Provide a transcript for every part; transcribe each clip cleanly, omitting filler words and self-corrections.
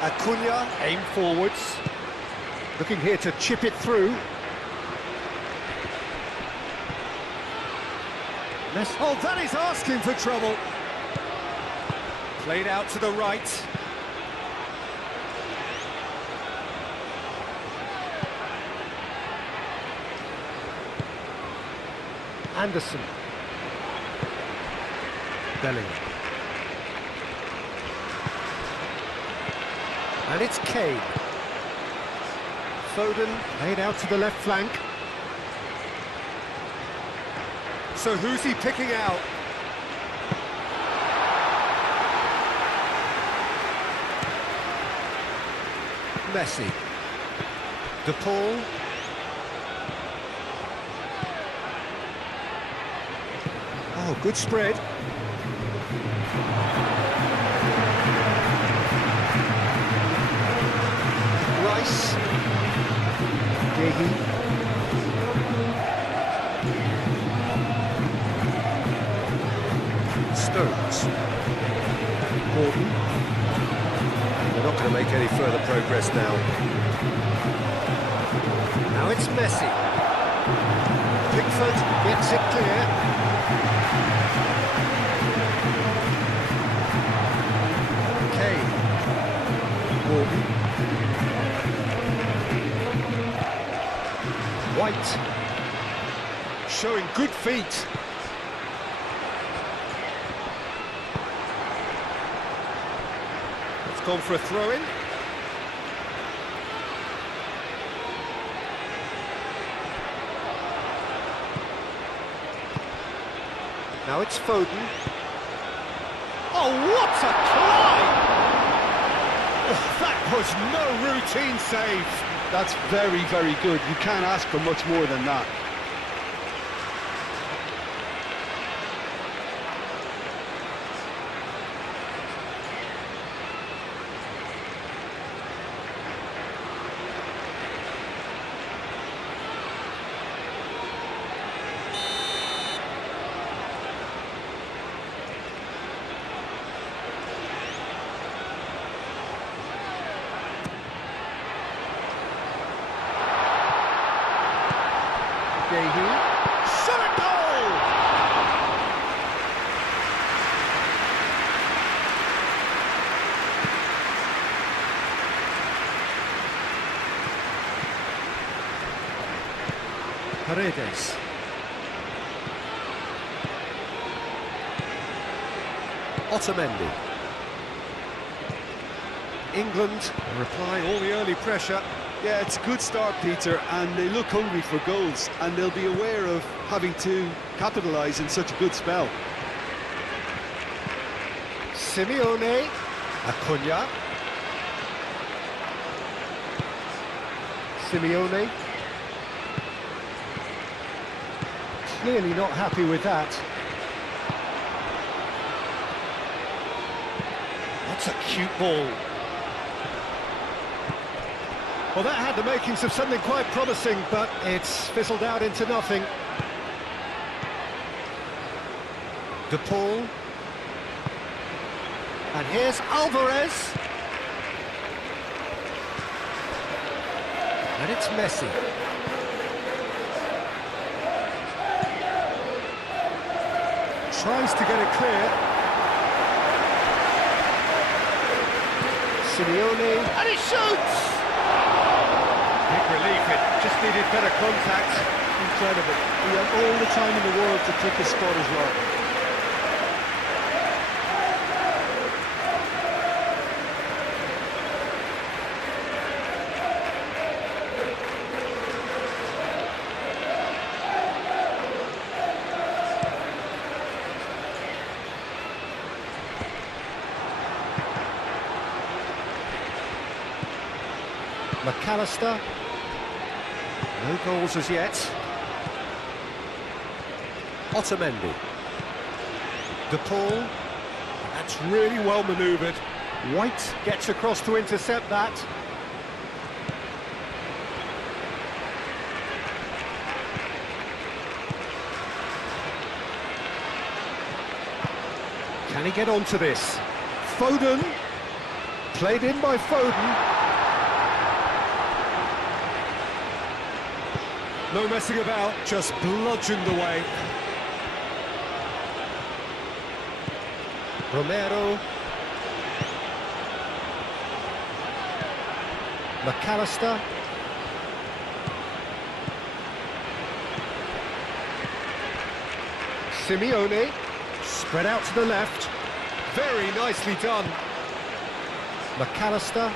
Acuna, Aim forwards. looking here to chip it through. Oh, that is asking for trouble. Played out to the right. Anderson. Bellingham. And it's Kane. Foden laid out to the left flank. So who's he picking out? Messi. De Paul. Oh, good spread. Rice. Gahey. Stones. Gordon. They're not going to make any further progress now. Now it's Messi. Pickford gets it clear. Kane. Gordon. White. Showing good feet. It's gone for a throw-in. Now it's Foden. Oh, what a climb! Oh, that was no routine save. That's very, very good. You can't ask for much more than that. Gahey. Shot a goal! Paredes. Otamendi. England replying all the early pressure. Yeah, it's a good start, Peter, and they look hungry for goals, and they'll be aware of having to capitalise in such a good spell. Simeone. Acuna. Simeone. Clearly not happy with that. That's a cute ball. Well, that had the makings of something quite promising, but it's fizzled out into nothing. De Paul. And here's Alvarez. And it's Messi. Tries to get it clear. Simeone. And he shoots! Big relief, it just needed better contact. Incredible. He had all the time in the world to pick his spot as well. McAllister. No goals as yet. Otamendi. De Paul. That's really well manoeuvred. White gets across to intercept that. Can he get onto this? Foden. Played in by Foden. No messing about, just bludgeoned away. Romero. McAllister. Simeone. Spread out to the left. Very nicely done. McAllister.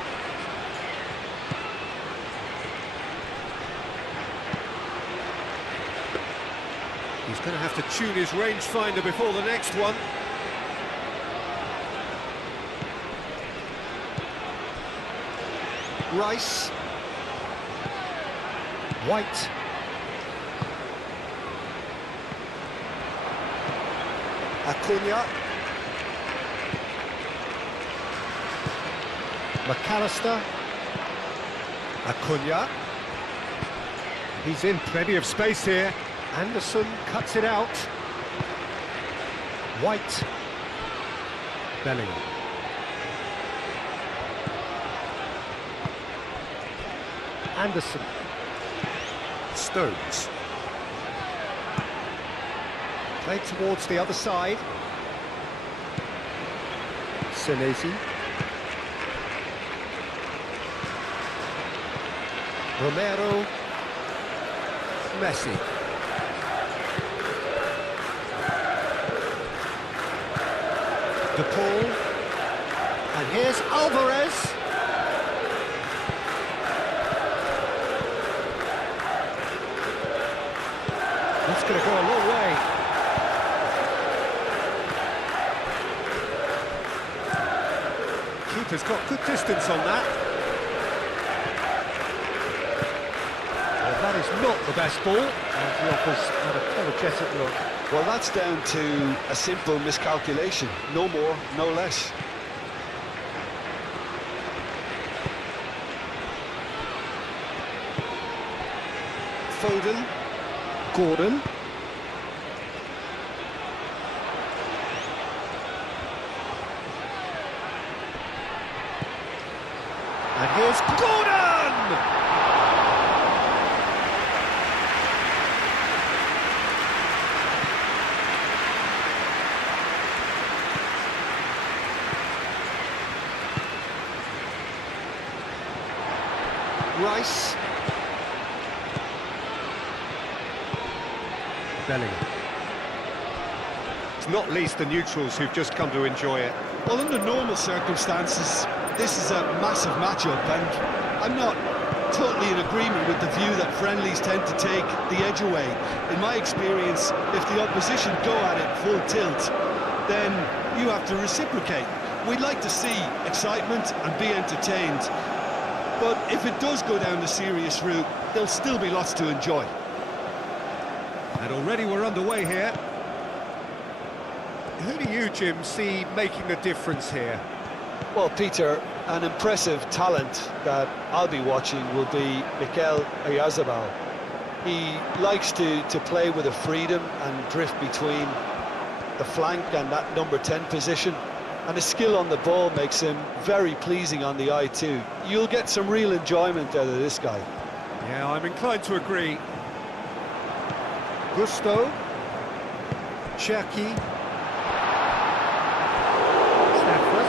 He's going to have to tune his rangefinder before the next one. Rice. White. Acuna. McAllister. Acuna. He's in plenty of space here. Anderson cuts it out. White. Bellingham. Anderson. Stones. Played towards the other side. Senesi. Romero. Messi. De Paul. And here's Alvarez. That's going to go a long way. Keeper's got good distance on that. Well, that is not the best ball. And he offers an apologetic look. Well, that's down to a simple miscalculation. No more, no less. Foden. Gordon. And here's Gordon! Rice. Bellingham. It's not least the neutrals who've just come to enjoy it. Well, under normal circumstances, this is a massive matchup, and I'm not totally in agreement with the view that friendlies tend to take the edge away. In my experience, if the opposition go at it full tilt, then you have to reciprocate. We'd like to see excitement and be entertained, but if it does go down the serious route, there'll still be lots to enjoy. And already we're underway here. Who do you, Jim, see making the difference here? Well, Peter, an impressive talent that I'll be watching will be Mikel Oyarzabal. He likes to play with a freedom and drift between the flank and that number 10 position. And his skill on the ball makes him very pleasing on the eye too. You'll get some real enjoyment out of this guy. Yeah, I'm inclined to agree. Gusto. Cherki.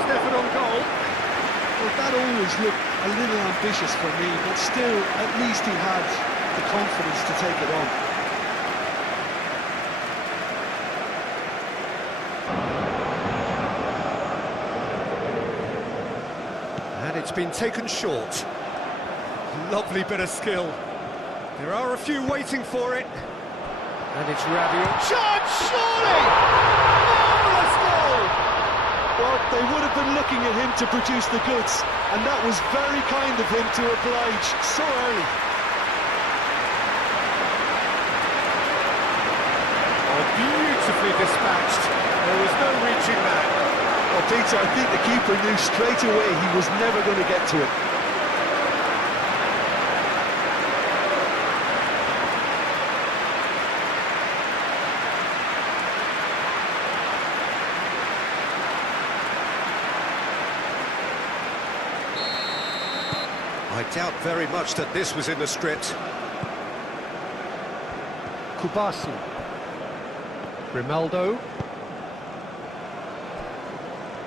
Stefan on goal. Well, that always looked a little ambitious for me, but still, at least he had the confidence to take it on. And it's been taken short. Lovely bit of skill. There are a few waiting for it. And it's Rabiot. Shot, surely! Marvellous goal! Well, they would have been looking at him to produce the goods, and that was very kind of him to oblige so early. Oh, beautifully dispatched. There was no reaching that. Well, Peter, I think the keeper knew straight away he was never going to get to it. I doubt very much that this was in the script. Kubasi. Grimaldo.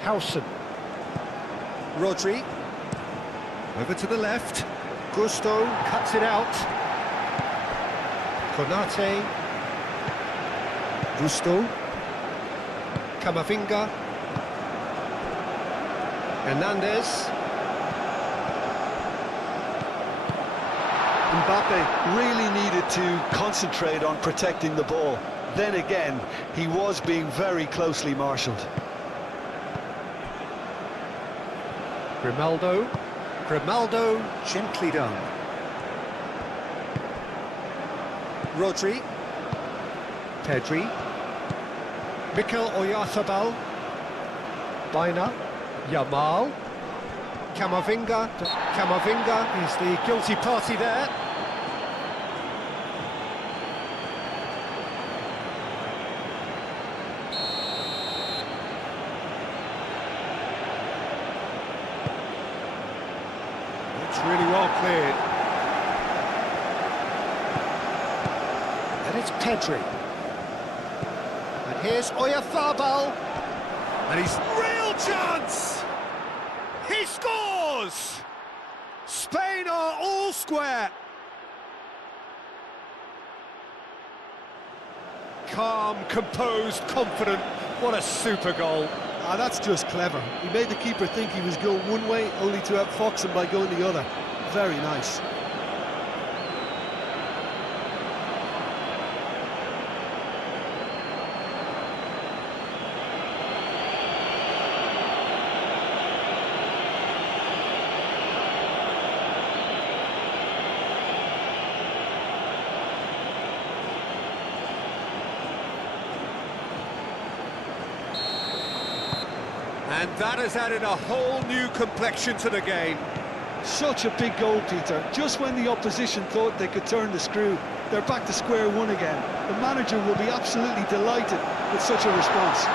Howson. Rodri. Over to the left. Gusto cuts it out. Konate. Gusto. Camavinga. Hernandez. Mbappe really needed to concentrate on protecting the ball. Then again, he was being very closely marshalled. Grimaldo. Grimaldo, gently done. Rodri. Pedri. Mikel Oyarzabal. Baina. Yamal. Camavinga. Camavinga is the guilty party there. It's really well cleared. And it's Pedri. And here's Oyarzabal. And he's real chance! He scores! Spain are all square. Calm, composed, confident. What a super goal. Ah, that's just clever. He made the keeper think he was going one way, only to outfox him by going the other. Very nice. And that has added a whole new complexion to the game. Such a big goal, Peter. Just when the opposition thought they could turn the screw, they're back to square one again. The manager will be absolutely delighted with such a response.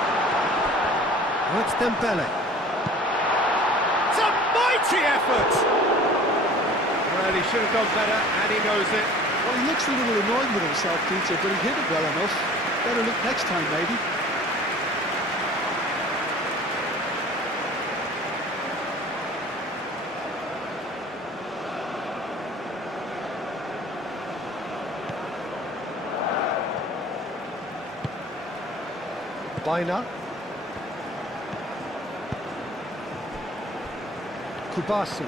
That's Dembele. It's a mighty effort! Well, he should have done better, and he knows it. Well, he looks a little annoyed with himself, Peter, but he hit it well enough. Better look next time, maybe. Baina. Kubasi.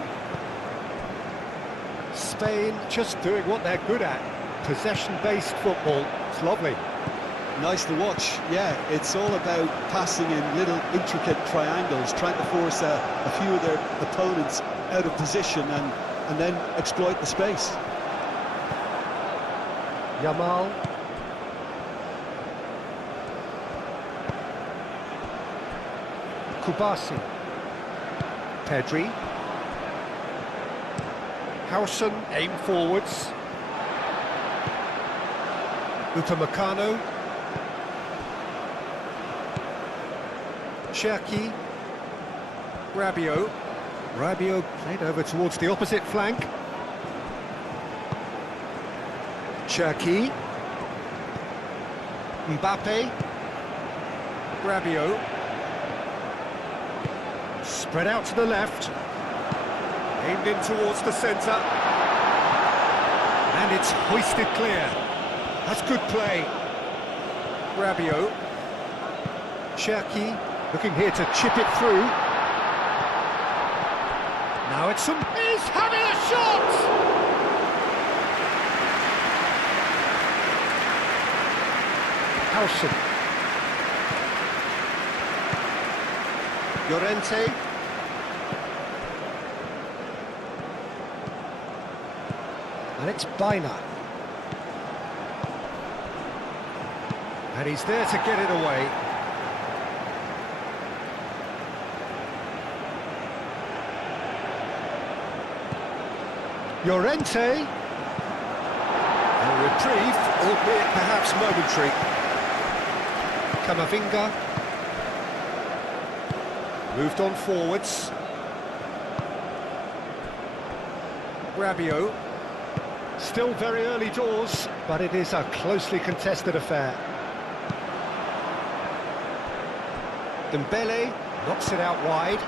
Spain just doing what they're good at. Possession-based football. It's lovely. Nice to watch. Yeah, it's all about passing in little intricate triangles, trying to force a few of their opponents out of position and then exploit the space. Yamal. Kubasi. Pedri. Howson, aim forwards. Upamecano. Cherki. Rabiot. Rabiot played over towards the opposite flank. Cherki. Mbappe. Rabiot. Spread out to the left. Aimed in towards the centre. And it's hoisted clear. That's good play. Rabiot. Cherki looking here to chip it through. Now it's some... He's having a shot! Howson. Llorente. And it's Baina. And he's there to get it away. Llorente. A reprieve, albeit perhaps momentary. Camavinga. Moved on forwards. Rabiot. Still very early doors, but it is a closely contested affair. Dembele knocks it out wide.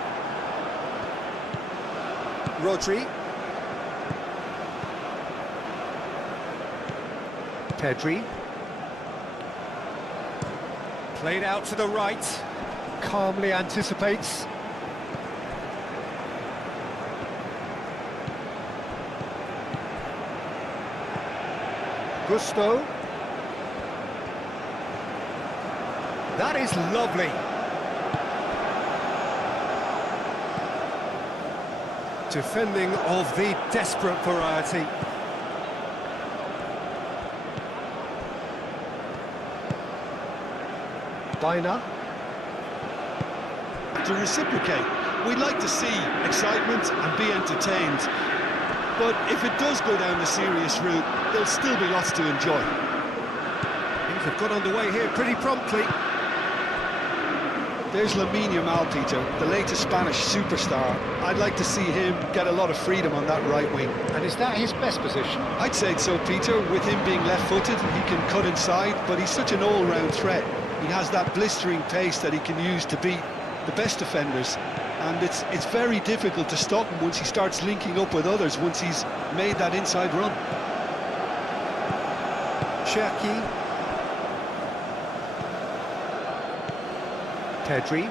Rodri. Pedri. Played out to the right. Calmly anticipates. Gusto. That is lovely. Defending of the desperate variety. Bina. To reciprocate, we'd like to see excitement and be entertained. But if it does go down the serious route, there'll still be lots to enjoy. Things have got underway here pretty promptly. There's Lamine Yamal, Peter, the latest Spanish superstar. I'd like to see him get a lot of freedom on that right wing. And is that his best position? I'd say so, Peter. With him being left-footed, he can cut inside, but he's such an all-round threat. He has that blistering pace that he can use to beat the best defenders. And it's very difficult to stop him once he starts linking up with others, once he's made that inside run. Cherki. Pedri.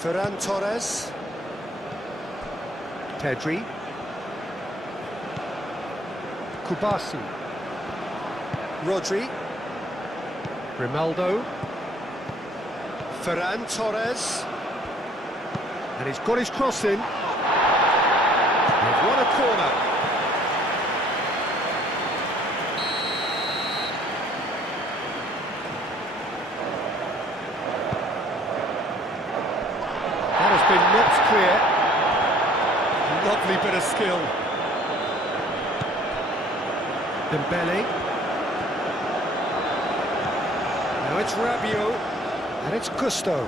Ferran Torres. Pedri. Kubasi. Rodri. Grimaldo. Ferran Torres. And he's got his cross in. They've won a corner. That has been knocked clear. Lovely bit of skill. Dembele. Now it's Rabiot. And it's Gusto.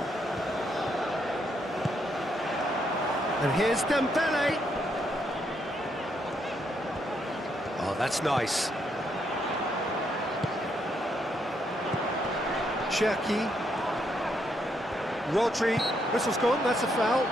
And here's Dembele. Oh, that's nice. Cherki. Rodri. Whistle's gone, that's a foul.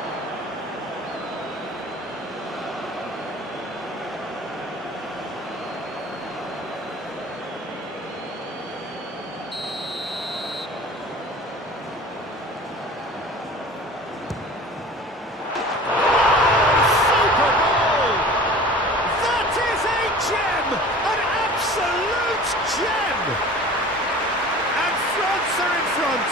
Gem! And France are in front.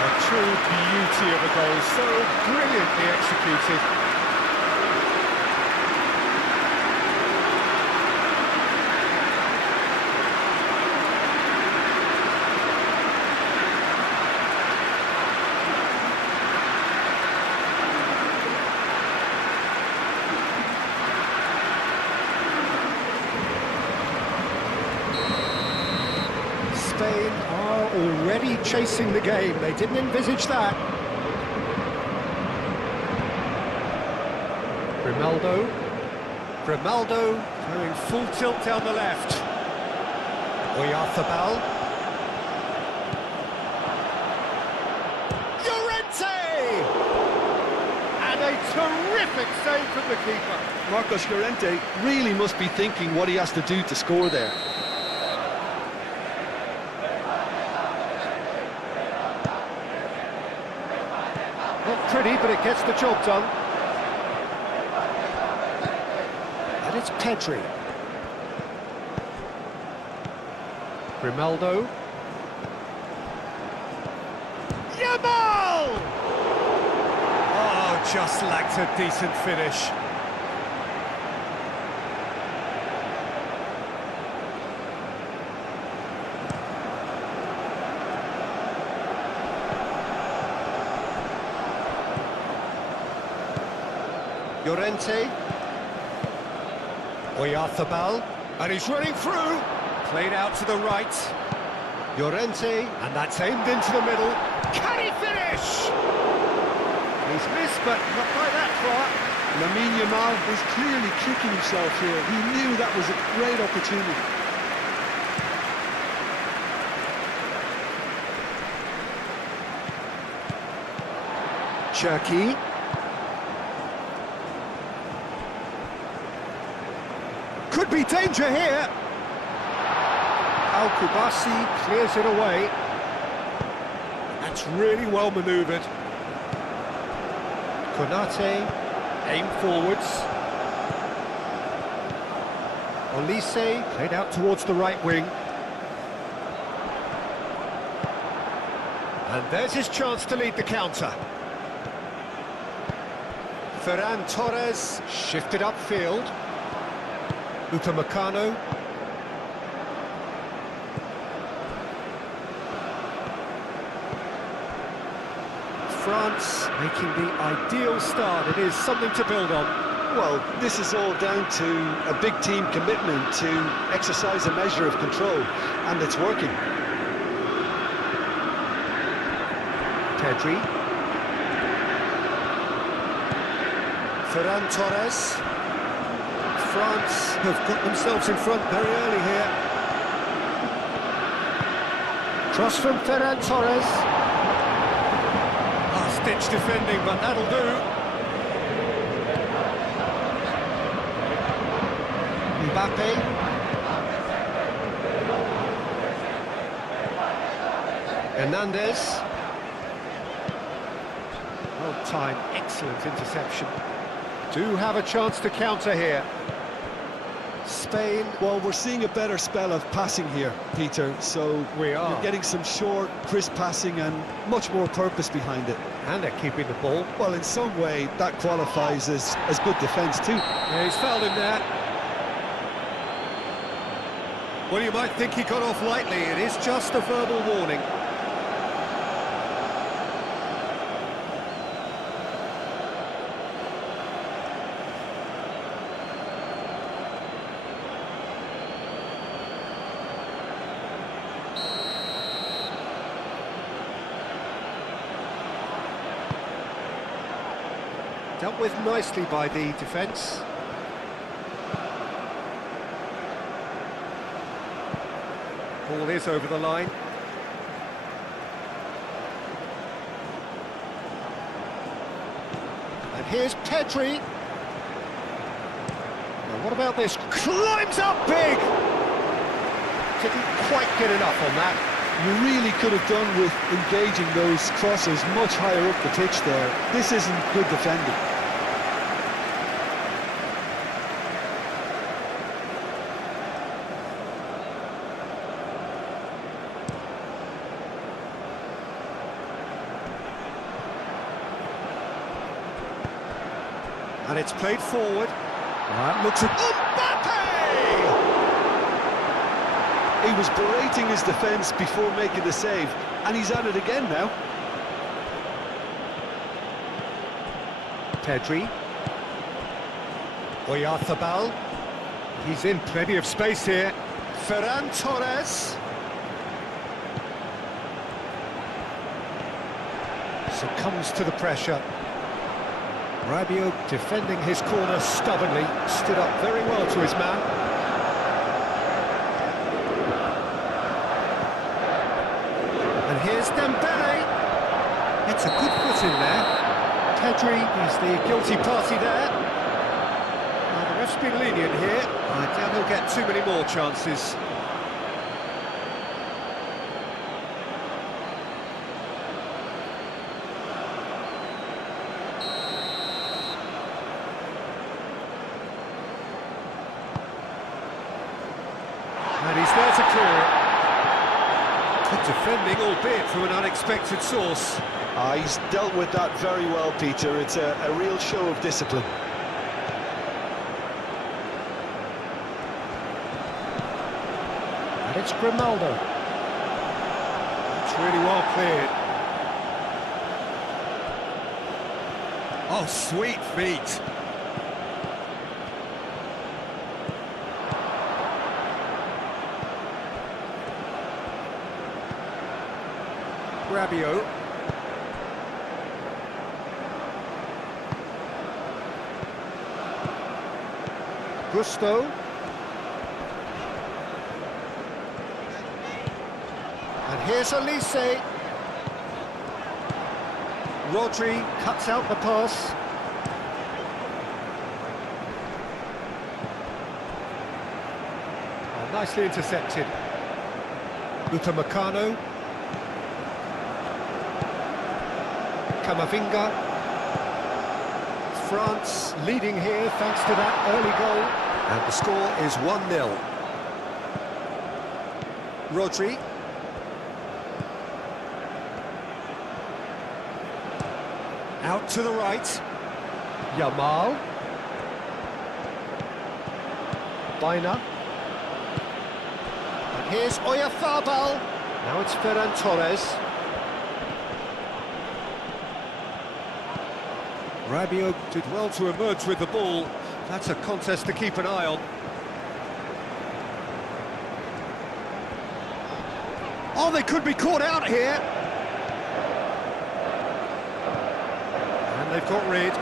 A true beauty of a goal, so brilliantly executed. Spain are already chasing the game. They didn't envisage that. Grimaldo going full tilt down the left. Oyarzabal. Llorente! And a terrific save from the keeper. Marcos Llorente really must be thinking what he has to do to score there. Not pretty, but it gets the job done. And it's Pedri. Grimaldo. Yamal! Oh, just lacked a decent finish. Llorente. Oyarzabal. And he's running through. Played out to the right. Llorente. And that's aimed into the middle. Can he finish? He's missed, but not by that far. Lamine Yamal was clearly kicking himself here. He knew that was a great opportunity. Cherki. Could be danger here. Al-Kubasi clears it away. That's really well manoeuvred. Konate, aim forwards. Olise played out towards the right wing. And there's his chance to lead the counter. Ferran Torres shifted upfield. Upamecano. France making the ideal start. It is something to build on. Well, this is all down to a big team commitment to exercise a measure of control, and it's working. Pedri. Ferran Torres. France have got themselves in front very early here. Cross from Ferran Torres. Last-ditch defending, but that'll do. Mbappe. Hernandez. Well timed, excellent interception. Do have a chance to counter here. Spain. Well, we're seeing a better spell of passing here, Peter, so We are. you're getting some short, crisp passing and much more purpose behind it. And they're keeping the ball. Well, in some way, that qualifies as good defence too. Yeah, he's fouled him there. Well, you might think he got off lightly. It is just a verbal warning. Dealt with nicely by the defence. Ball is over the line. And here's Pedri. Now what about this? Climbs up big! Didn't quite get enough on that. You really could have done with engaging those crosses much higher up the pitch there. This isn't good defending. And it's played forward. That looks at Mbappe! He was berating his defence before making the save, and he's at it again now. Pedri. Oyarzabal. He's in plenty of space here. Ferran Torres. Succumbs to the pressure. Rabiot defending his corner stubbornly, stood up very well to his man. And here's Dembele. It's a good foot in there. Pedri is the guilty party there. Now the ref's been lenient here. I doubt he'll get too many more chances. And he's there to clear it. Good defending, albeit from an unexpected source. He's dealt with that very well, Peter. It's a real show of discipline. And it's Grimaldo. It's really well cleared. Oh, sweet feet. Rabiot. Gusto. And here's Elise. Rodri cuts out the pass. Oh, nicely intercepted. Upamecano. Camavinga. France leading here thanks to that early goal. And the score is 1-0. Rodri. Out to the right. Yamal. Baina. And here's Oyarzabal. Now it's Ferran Torres. Rabiot did well to emerge with the ball. That's a contest to keep an eye on. Oh, they could be caught out here. And they've got rid.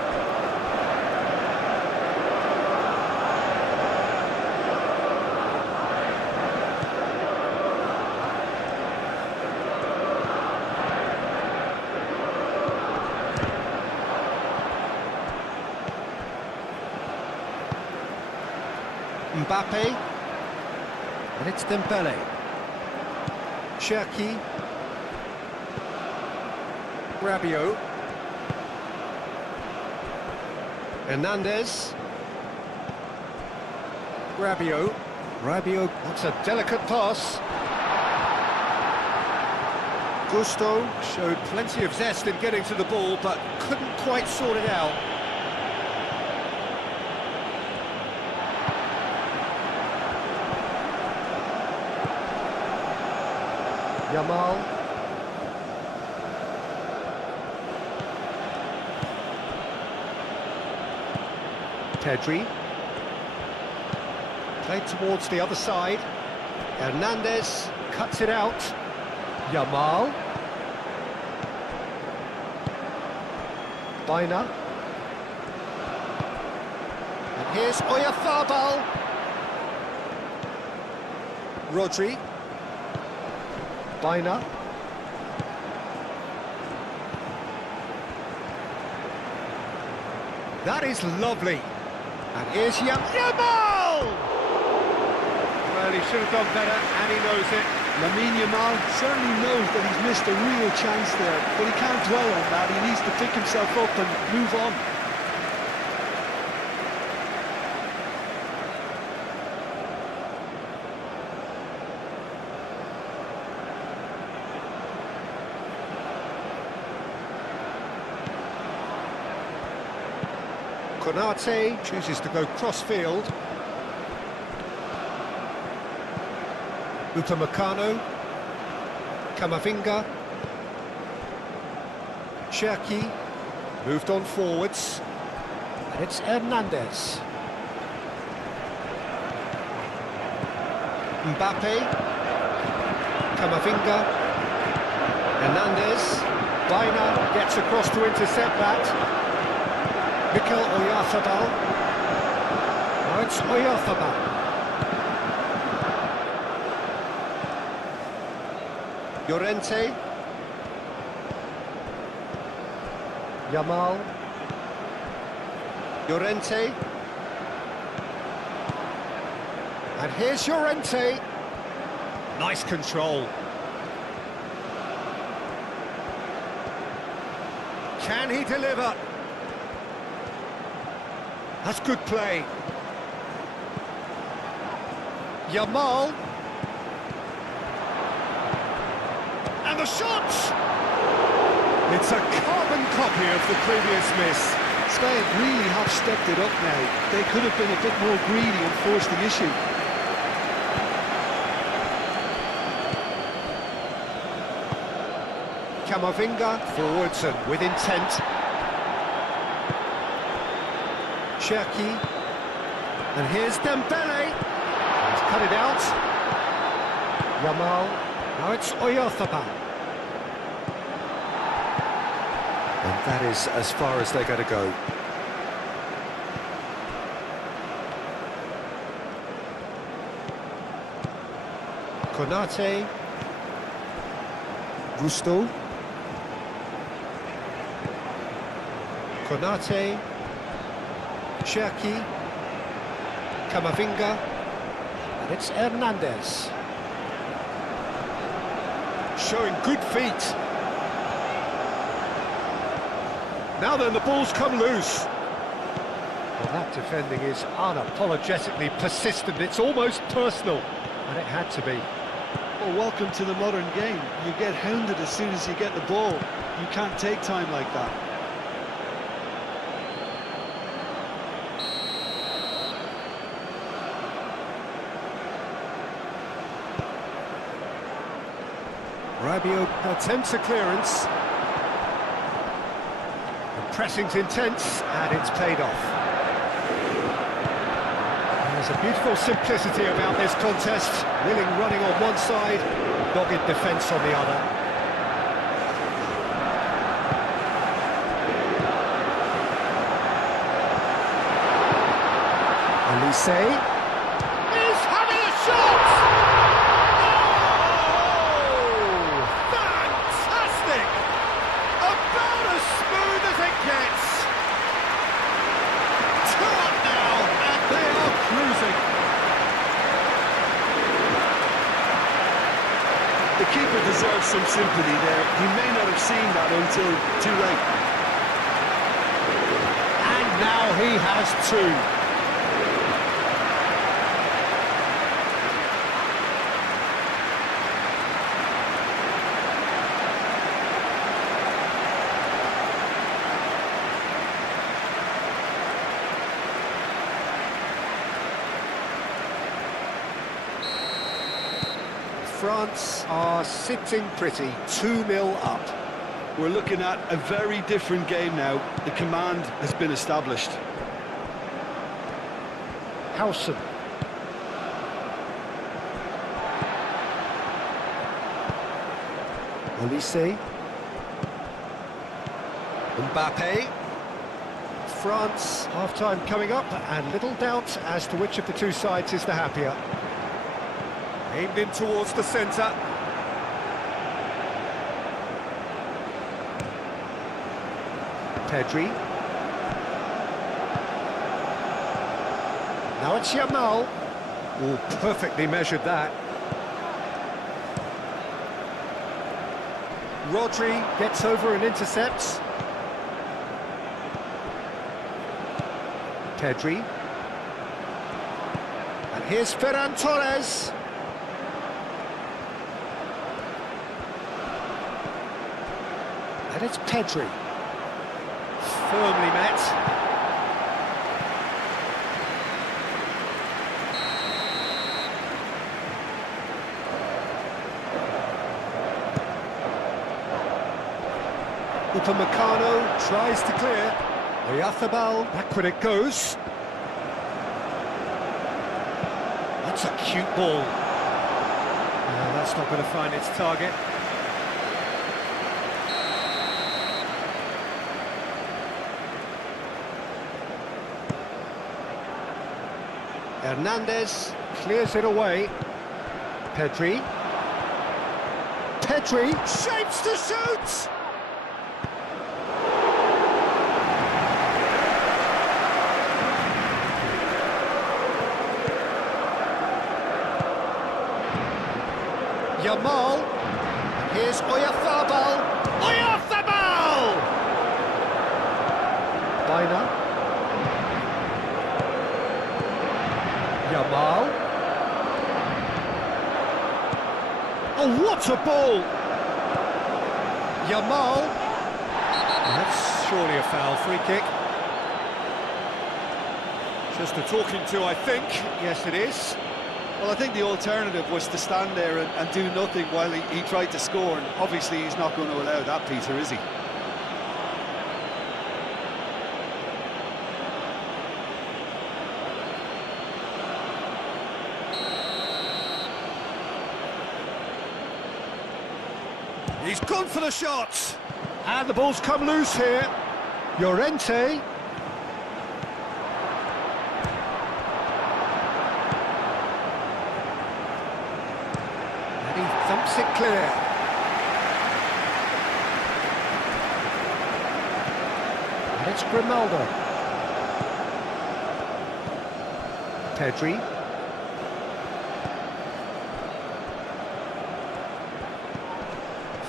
Mbappe, and it's Dembele. Cherki. Rabiot. Hernandez. Rabiot. Rabiot, that's a delicate pass. Gusto showed plenty of zest in getting to the ball, but couldn't quite sort it out. Yamal. Pedri. Played towards the other side. Hernandez cuts it out. Yamal. Baina. And here's Oyarzabal. Rodri. Baina. That is lovely. And here's Yamal! Well, he should have done better, and he knows it. Lamine Yamal certainly knows that he's missed a real chance there, but he can't dwell on that. He needs to pick himself up and move on. Konate chooses to go cross-field. Upamecano. Camavinga. Cherki. Moved on forwards. And it's Hernandez. Mbappe. Camavinga. Hernandez. Baina gets across to intercept that. Mikel Oyarzabal. Now it's Oyarzabal. Llorente. Yamal. Llorente. And here's Llorente. Nice control. Can he deliver? That's good play. Yamal. And the shot! It's a carbon copy of the previous miss. Spain really have stepped it up now. They could have been a bit more greedy and forced the issue. Camavinga forwards and with intent. Cherki. And here's Dembele. He's cut it out. Yamal. Now it's Oyarzabal. And that is as far as they're going to go. Konate. Gusto. Konate. Cherki. Camavinga. And it's Hernandez. Showing good feet. Now then, the ball's come loose. Well, that defending is unapologetically persistent. It's almost personal, and it had to be. Well, welcome to the modern game. You get hounded as soon as you get the ball. You can't take time like that. Rabiot attempts a clearance. The pressing's intense, and it's paid off. There's a beautiful simplicity about this contest. Willing running on one side, dogged defence on the other. Olise is having a shot! Oh! Fantastic! About as smooth as it gets. 2 up now, and they are cruising. The keeper deserves some sympathy there. He may not have seen that until too late. And now he has 2. France are sitting pretty, 2-0 up. We're looking at a very different game now. The command has been established. Howson. Olise. Mbappe. France, half-time coming up, and little doubt as to which of the two sides is the happier. Aimed in towards the centre. Pedri. Now it's Yamal. Oh, perfectly measured that. Rodri gets over and intercepts. Pedri. And here's Ferran Torres. And it's Pedri. Firmly met. Upamecano tries to clear. Oyarzábal, backward it goes. That's a cute ball. No, that's not going to find its target. Hernandez clears it away. Pedri. Pedri shapes to shoot! Yamal. Here's Oyarzábal. Oyarzábal! Bina. Yamal. Oh, what a ball! Yamal. That's surely a foul, free kick. Just a talking to, I think. Yes, it is. Well, I think the alternative was to stand there and do nothing while he tried to score, and obviously he's not going to allow that, Peter, is he? He's gone for the shot! And the ball's come loose here. Llorente. clear. And it's Grimaldo. Pedri.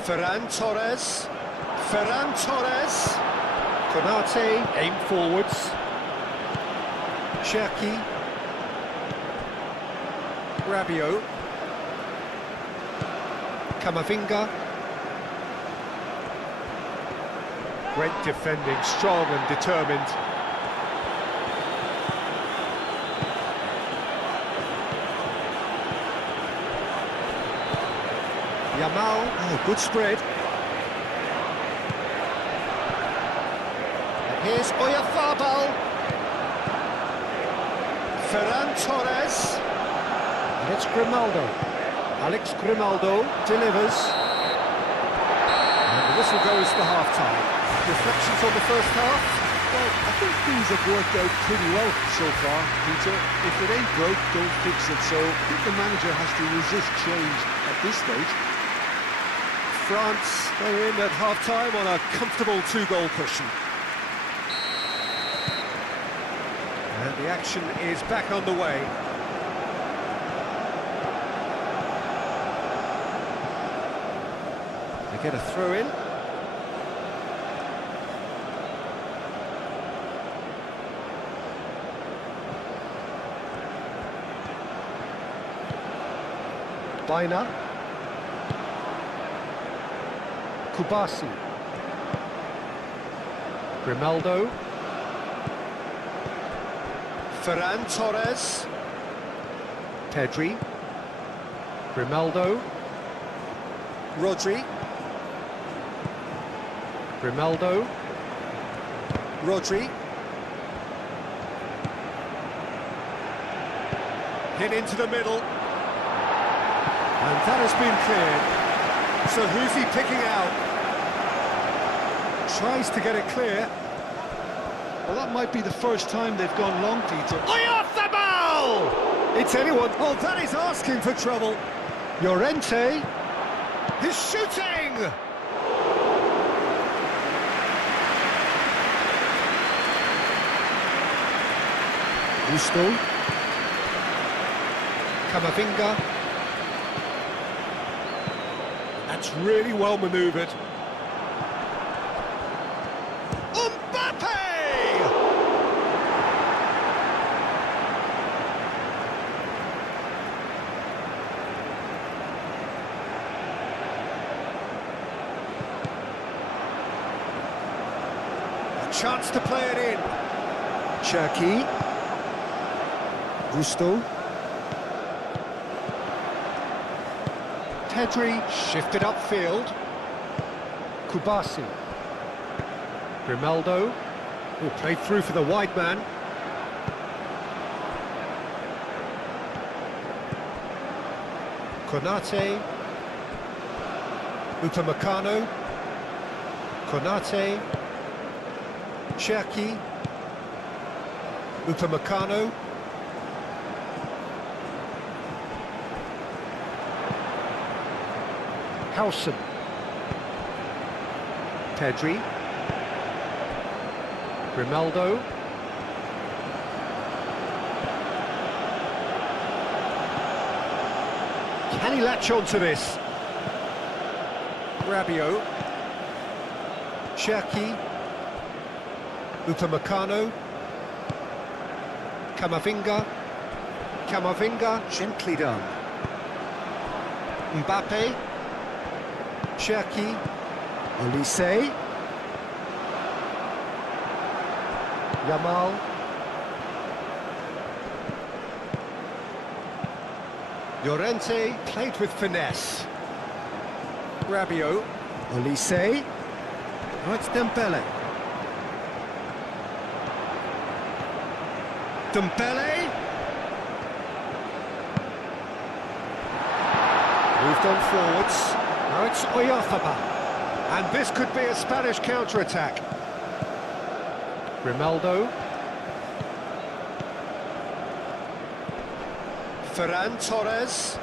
Ferran Torres. Ferran Torres. Konate, aim forwards. Cherki. Rabiot. Camavinga. Great defending, strong and determined. Yamal, oh, good spread. And here's Oyarzabal. Ferran Torres. And it's Grimaldo. Alex Grimaldo delivers. And the whistle goes for half-time. Reflections on the first half? Well, I think things have worked out pretty well so far, Peter. If it ain't broke, don't fix it. So I think the manager has to resist change at this stage. France, they're in at half-time on a comfortable two-goal cushion. And the action is back on the way. They get a throw-in. Baina. Kubasi. Grimaldo. Ferran Torres. Pedri. Grimaldo. Rodri. Grimaldo. Rodri. Hit into the middle. And that has been cleared. So who's he picking out? Tries to get it clear. Well, that might be the first time they've gone long, Peter. Oyarzabal! It's anyone. Oh, that is asking for trouble. Llorente. He's shooting! Gusto. Camavinga. That's really well manoeuvred. Chance to play it in. Cherki. Gusto. Pedri shifted upfield. Kubasi. Grimaldo. Oh, played through for the wide man. Konate. Upamecano. Konate. Cherki. Upamecano. Howson. Pedri. Grimaldo. Can he latch on to this? Rabiot. Cherki. Upamecano. Camavinga. Camavinga, gently done. Mbappe. Cherki. Olise. Yamal. Llorente played with finesse. Rabiot. Olise. Oh, it's Dembele. Dembele. Moved on forwards. Now it's Oyarzabal. And this could be a Spanish counter-attack. Grimaldo. Ferran Torres.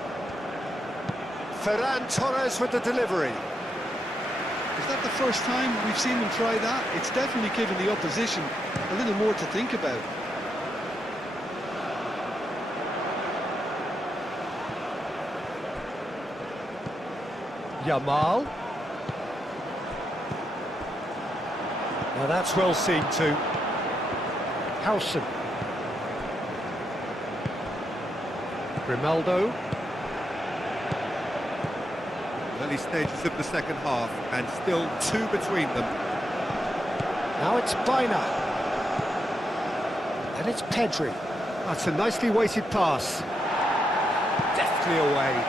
Ferran Torres with the delivery. Is that the first time we've seen them try that? It's definitely given the opposition a little more to think about. Yamal. Now that's well seen too. Howson. Grimaldo. Early stages of the second half, and still 2 between them. Now it's Bina. And it's Pedri. That's a nicely weighted pass. Deftly away.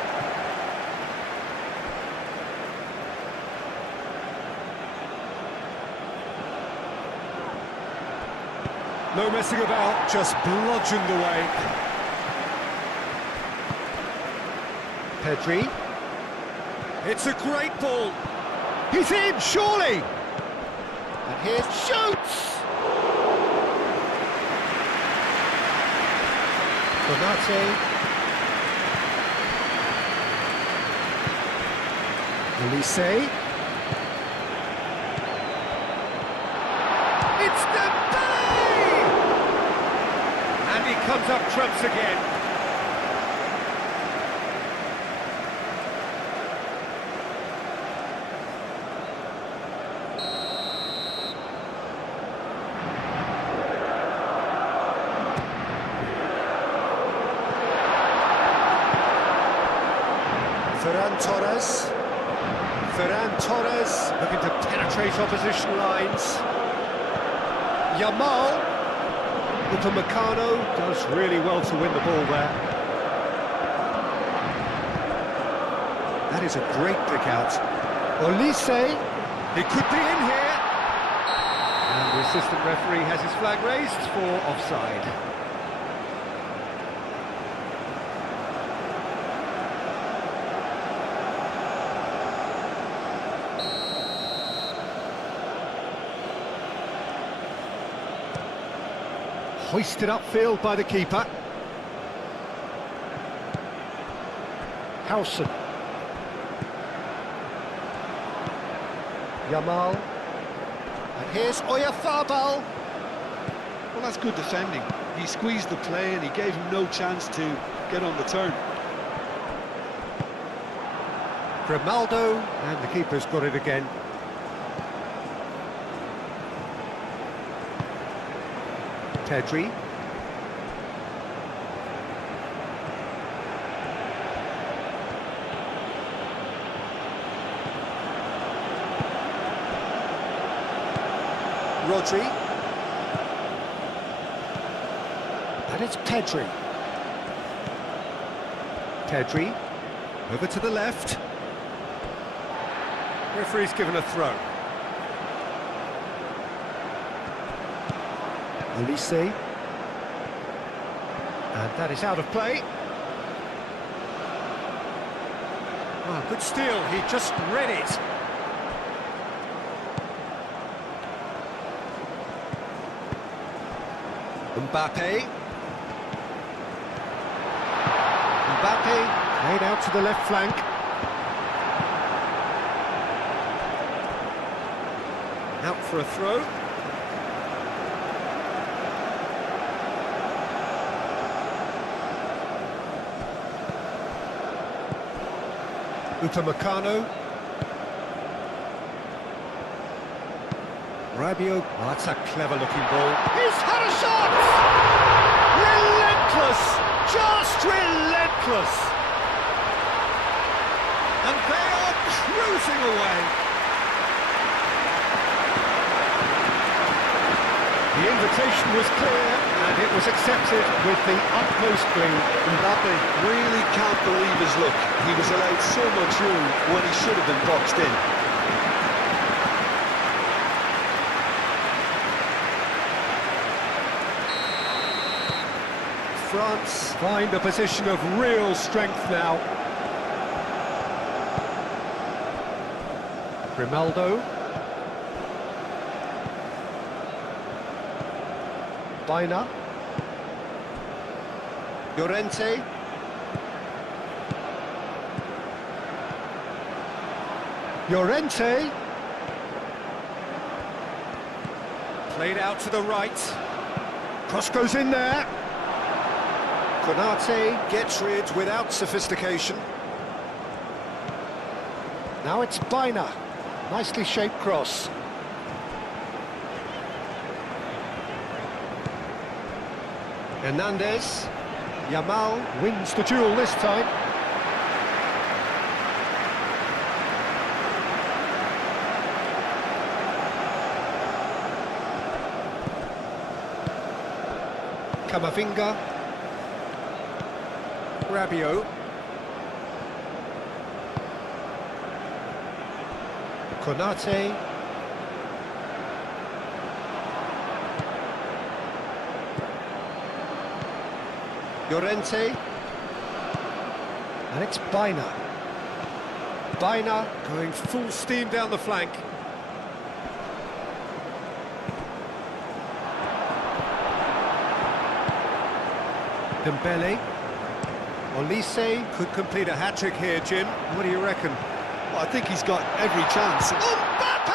No messing about, just bludgeoned away. Pedri. It's a great ball. He's in, surely! And here's shoots! Konate. Elise. It's Dembele! And he comes up trumps again. Ferran Torres looking to penetrate opposition lines. Yamal. Upamecano does really well to win the ball there. That is a great pick out. Olise. He could be in here. And the assistant referee has his flag raised for offside. Hoisted upfield by the keeper. Howson. Yamal. And here's Oyarzabal. Well, that's good defending. He squeezed the play and he gave him no chance to get on the turn. Grimaldo, and the keeper's got it again. Pedri. Rodri. And it's Pedri. Pedri. Over to the left. Referee's given a throw. Olise. And that is out of play. Oh, good steal, he just read it. Mbappe. Mbappe played out to the left flank. Out for a throw. Upamecano. Rabiot. Oh, that's a clever-looking ball. He's had a shot! Relentless! Just relentless! And they are cruising away. The invitation was clear, and it was accepted with the utmost glee. Mbappe really can't believe his luck. He was allowed so much room when he should have been boxed in. France find a position of real strength now. Grimaldo. Bina. Llorente. Llorente. Played out to the right. Cross goes in there. Konate gets rid without sophistication. Now it's Bina. Nicely shaped cross. Hernandez. Yamal. Wins the duel this time. Camavinga. Rabiot. Konate. Llorente. And it's Bina. Bina going full steam down the flank. Dembele. Olise could complete a hat-trick here, Jim. What do you reckon? Well, I think he's got every chance. Mbappe!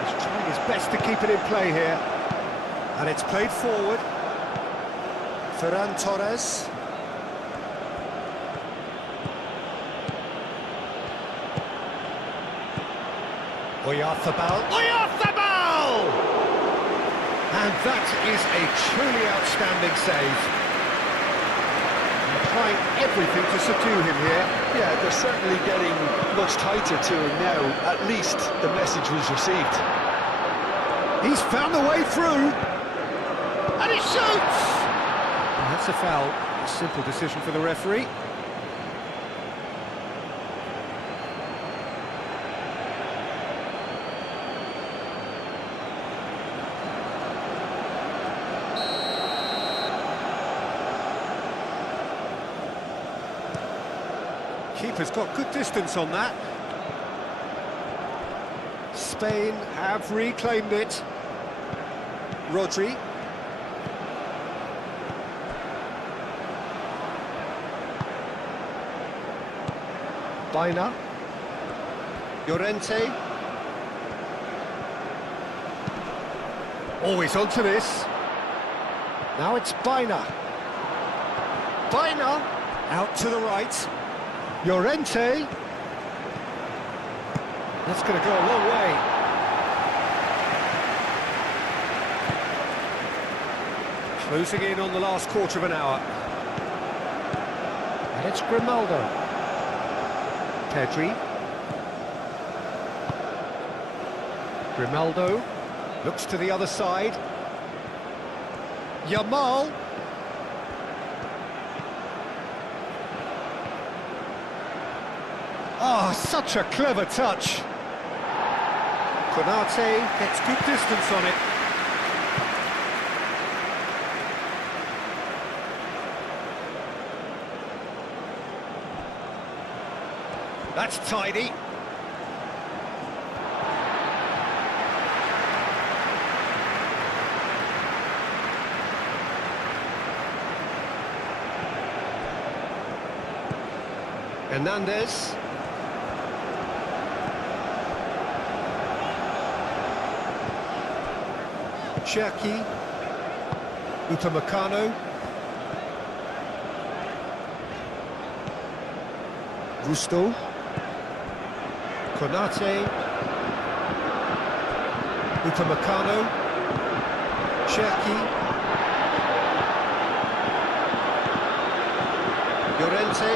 He's trying his best to keep it in play here. And it's played forward. Ferran Torres. Oyarzabal. Oyarzabal! And that is a truly outstanding save. They're trying everything to subdue him here. Yeah, they're certainly getting much tighter to him now. At least the message was received. He's found the way through. And he shoots! And that's a foul. A simple decision for the referee. Keeper's got good distance on that. Spain have reclaimed it. Rodri. Bina. Llorente. Always onto this. Now it's Bina. Bina out to the right. Llorente. That's going to go a long way. Closing in on the last quarter of an hour. And it's Grimaldo. Pedri. Grimaldo. Looks to the other side. Yamal. Oh, such a clever touch. Konate gets good distance on it. That's tidy. Hernandez. Cherki. Upamecano. Gusto. Konate. Upamecano. Cherki. Llorente.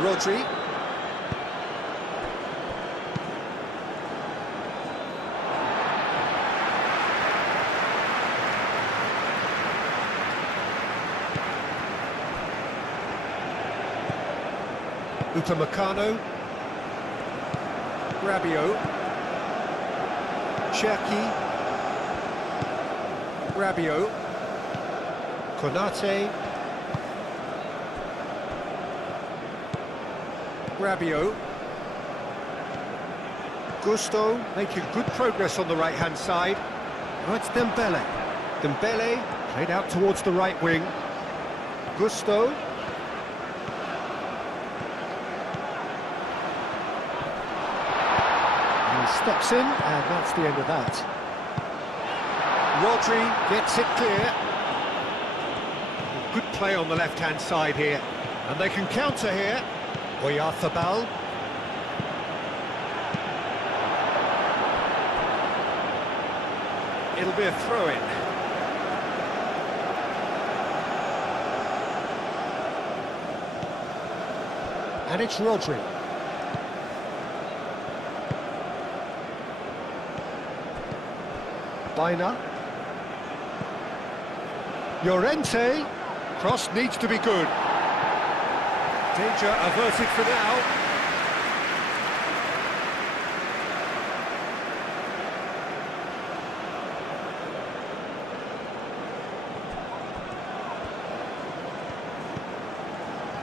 Rodri. Upamecano. Rabiot. Cherki. Rabiot. Konate. Rabiot. Gusto making good progress on the right-hand side. Oh, it's Dembele. Dembele played out towards the right wing. Gusto. He steps in, and that's the end of that. Rodri gets it clear. Good play on the left-hand side here. And they can counter here. Oyarzabal. It'll be a throw-in. And it's Rodri. Baina. Llorente. Cross needs to be good. Danger averted for now.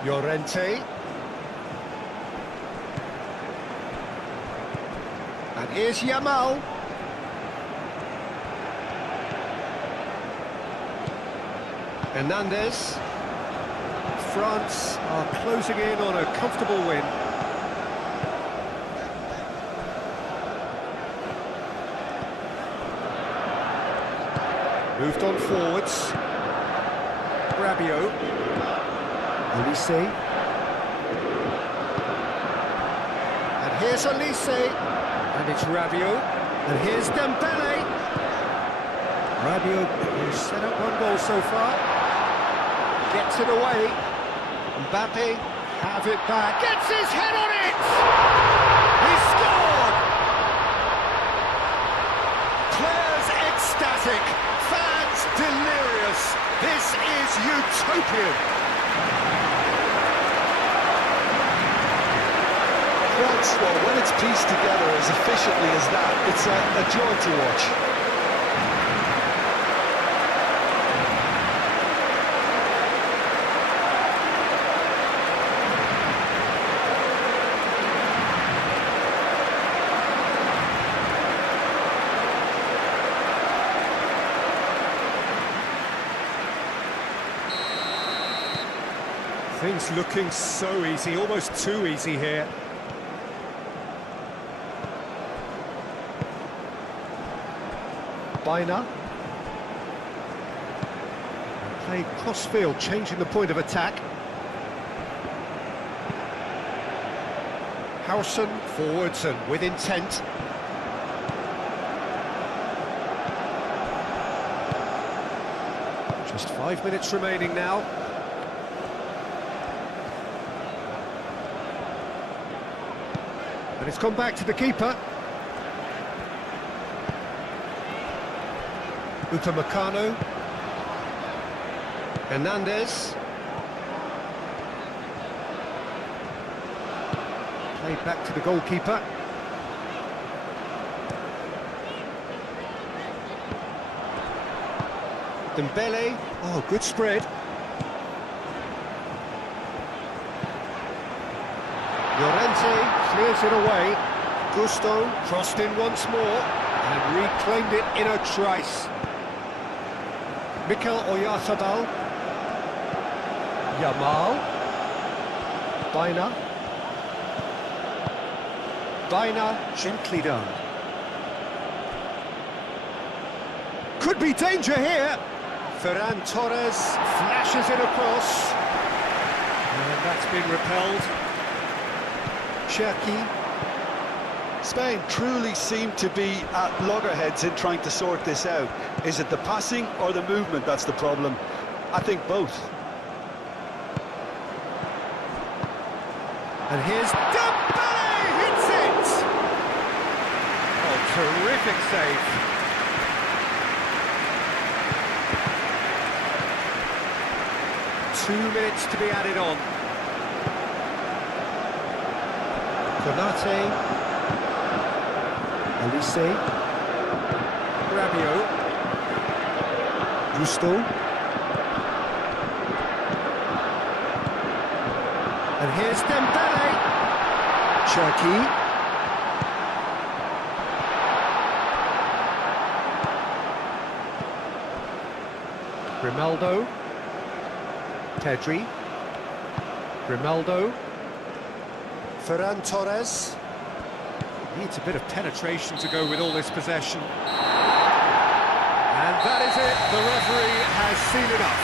Llorente. And here's Yamal. Hernandez. France are closing in on a comfortable win. Moved on forwards. Rabiot. Elise. And here's Elise. And it's Rabiot. And here's Dembele. Rabiot, who's set up one goal so far. Gets it away. Mbappe. Have it back. Gets his head on it! He scored! Players ecstatic. Fans delirious. This is utopian. France, well, when it's pieced together as efficiently as that, it's a joy to watch. Things looking so easy, almost too easy here. Baina. Played cross-field, changing the point of attack. Howson forwards and with intent. Just 5 minutes remaining now. And it's gone back to the keeper. Upamecano. Hernandez. Played back to the goalkeeper. Dembele. Oh, good spread. Llorente clears it away. Gusto crossed in once more and reclaimed it in a trice. Mikel Oyarzabal. Yamal. Baina. Baina, gently done. Could be danger here. Ferran Torres flashes it across. And that's been repelled. Cherki. Spain truly seem to be at loggerheads in trying to sort this out. Is it the passing or the movement that's the problem? I think both. And here's Dembele, hits it! Oh, terrific save. Two minutes to be added on. Konate. Elise. Rabiot. Gusto. And here's Dembele. Cherki. Grimaldo. Pedri. Grimaldo. Ferran Torres. Needs a bit of penetration to go with all this possession. And that is it. The referee has seen enough.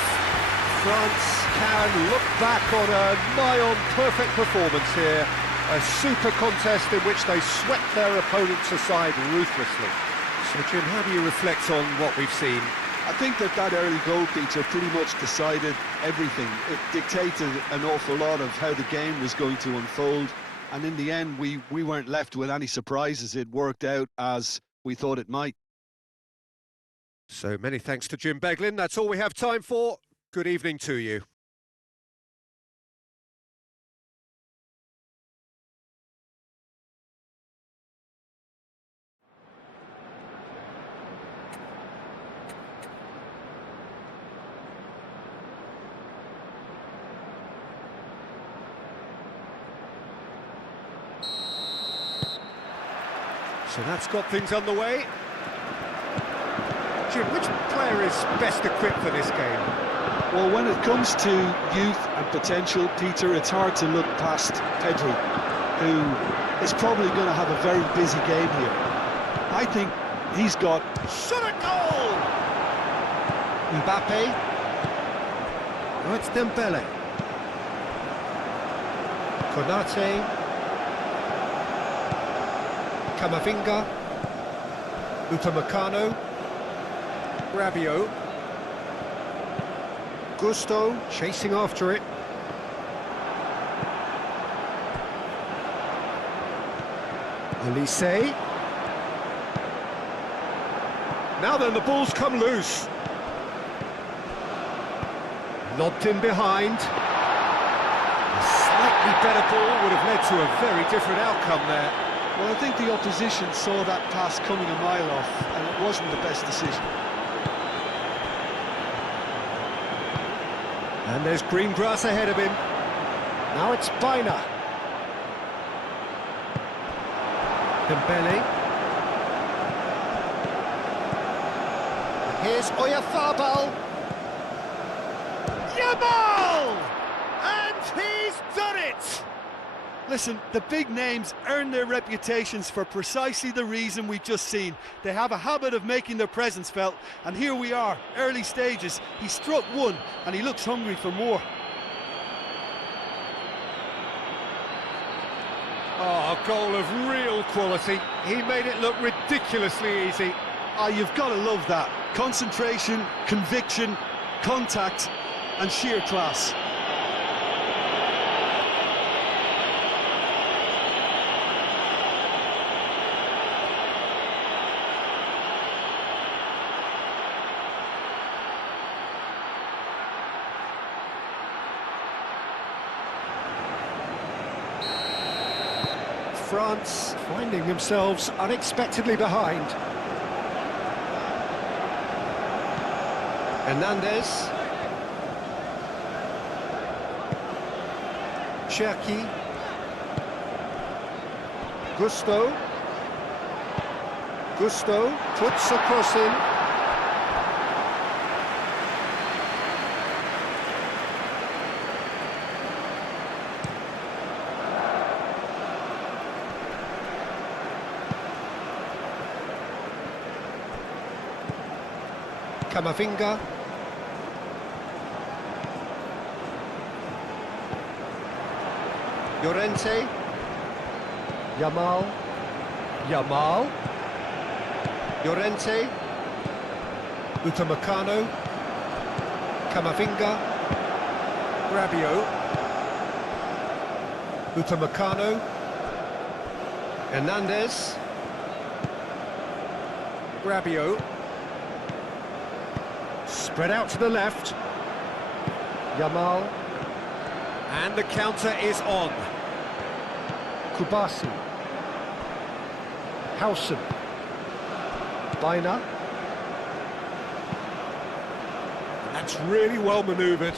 France can look back on a nigh-on perfect performance here. A super contest in which they swept their opponents aside ruthlessly. So, Jim, how do you reflect on what we've seen? I think that early goal, Peter, pretty much decided everything. It dictated an awful lot of how the game was going to unfold. And in the end, we weren't left with any surprises. It worked out as we thought it might. So many thanks to Jim Beglin. That's all we have time for. Good evening to you. So that's got things underway. Jim, which player is best equipped for this game? Well, when it comes to youth and potential, Peter, it's hard to look past Pedri, who is probably going to have a very busy game here. I think he's got... Shot at goal! Mbappe. Oh, it's Dembele. Konate. Camavinga. Upamecano. Rabiot. Gusto chasing after it. Elise. Now then, the ball's come loose. Lobbed in behind. A slightly better ball would have led to a very different outcome there. Well, I think the opposition saw that pass coming a mile off, and it wasn't the best decision. And there's green grass ahead of him. Now it's Baina. Dembele. Here's Oyarzabal. Yamal! And he's done it! Listen, the big names earn their reputations for precisely the reason we've just seen. They have a habit of making their presence felt, and here we are, early stages. He struck one, and he looks hungry for more. Oh, a goal of real quality. He made it look ridiculously easy. Ah, you've got to love that. Concentration, conviction, contact, and sheer class. France finding themselves unexpectedly behind. Hernandez. Cherki. Gusto. Gusto puts a cross in. Camavinga. Llorente. Yamal. Yamal. Llorente. Upamecano. Camavinga. Rabiot. Upamecano. Hernandez. Rabiot. Spread out to the left. Yamal. And the counter is on. Kubasi. Howson. Baina. That's really well manoeuvred.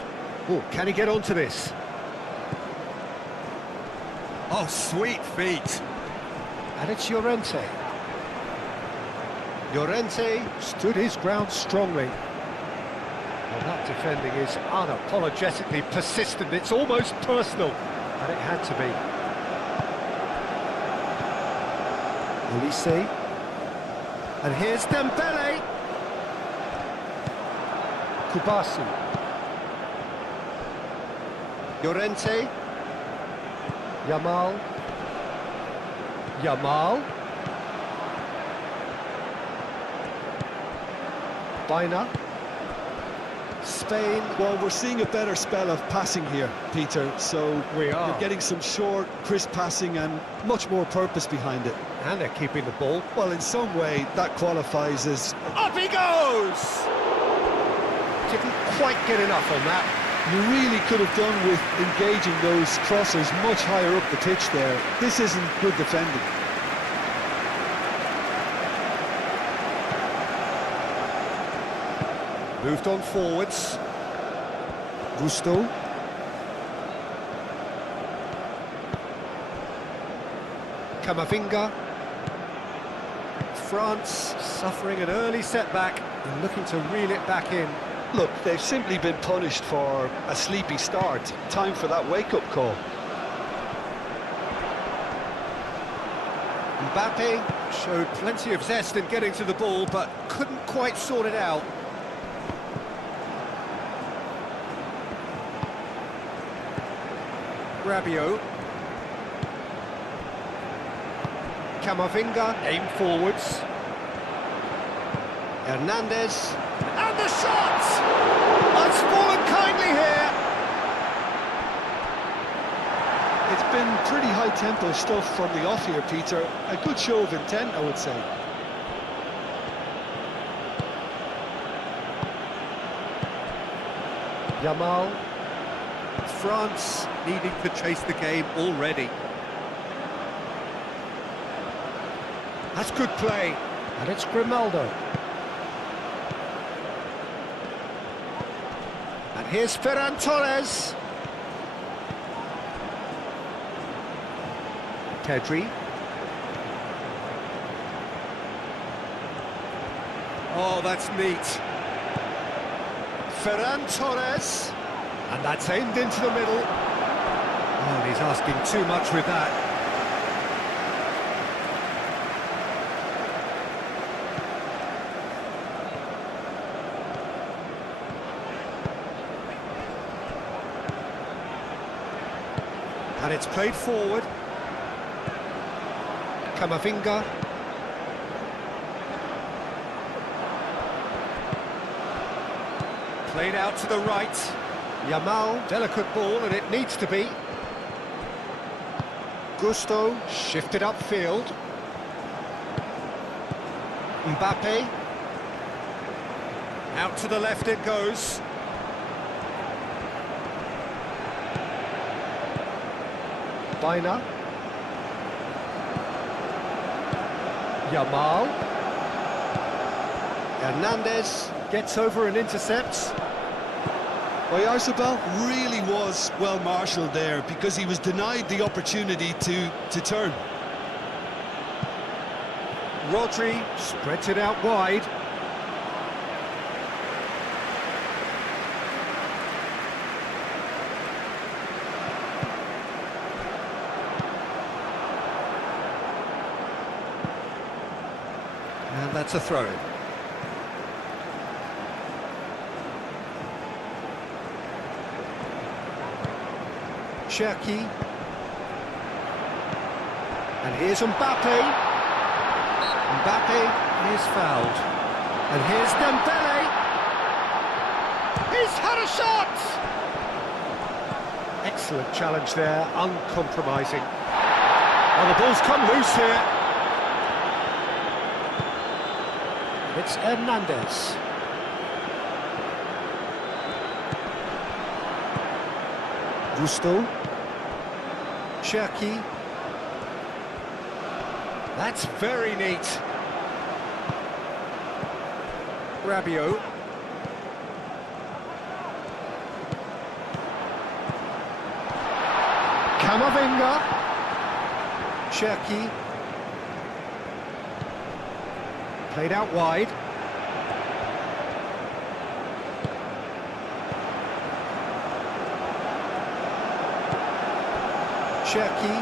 Oh, can he get onto this? Oh, sweet feet. And it's Llorente. Llorente stood his ground strongly. Well, That defending is unapologetically persistent. It's almost personal, and it had to be. Olise. And here's Dembele. Kubasu. Llorente. Yamal. Yamal. Baina. Spain. Well, we're seeing a better spell of passing here, Peter, so We are. you're getting some short, crisp passing and much more purpose behind it. And they're keeping the ball. Well, in some way, that qualifies as... Up he goes! Didn't quite get enough on that. You really could have done with engaging those crossers much higher up the pitch there. This isn't good defending. Moved on forwards. Gusto. Camavinga. France suffering an early setback and looking to reel it back in. Look, they've simply been punished for a sleepy start. Time for that wake-up call. Mbappe showed plenty of zest in getting to the ball, but couldn't quite sort it out. Rabiot. Camavinga, aim forwards. Hernandez. And the shot! Has fallen kindly here. It's been pretty high-tempo stuff from the off here, Peter. A good show of intent, I would say. Yamal. France needing to chase the game already. That's good play. And it's Grimaldo. And here's Ferran Torres. Pedri. Oh, that's neat. Ferran Torres. And that's aimed into the middle. Oh, and he's asking too much with that. And it's played forward. Camavinga. Played out to the right. Yamal, delicate ball, and it needs to be. Gusto, shifted upfield. Mbappe. Out to the left it goes. Baina. Yamal. Hernandez gets over and intercepts. Oyarzabal really was well marshalled there because he was denied the opportunity to turn. Rodri spreads it out wide. And that's a throw-in. Cherki. And here's Mbappe. Mbappe is fouled. And here's Dembele. He's had a shot! Excellent challenge there, uncompromising. Well, the ball's come loose here. It's Hernandez. Gusto. Cherki. That's very neat. Rabiot. Camavinga. Cherki. Played out wide. Cherki.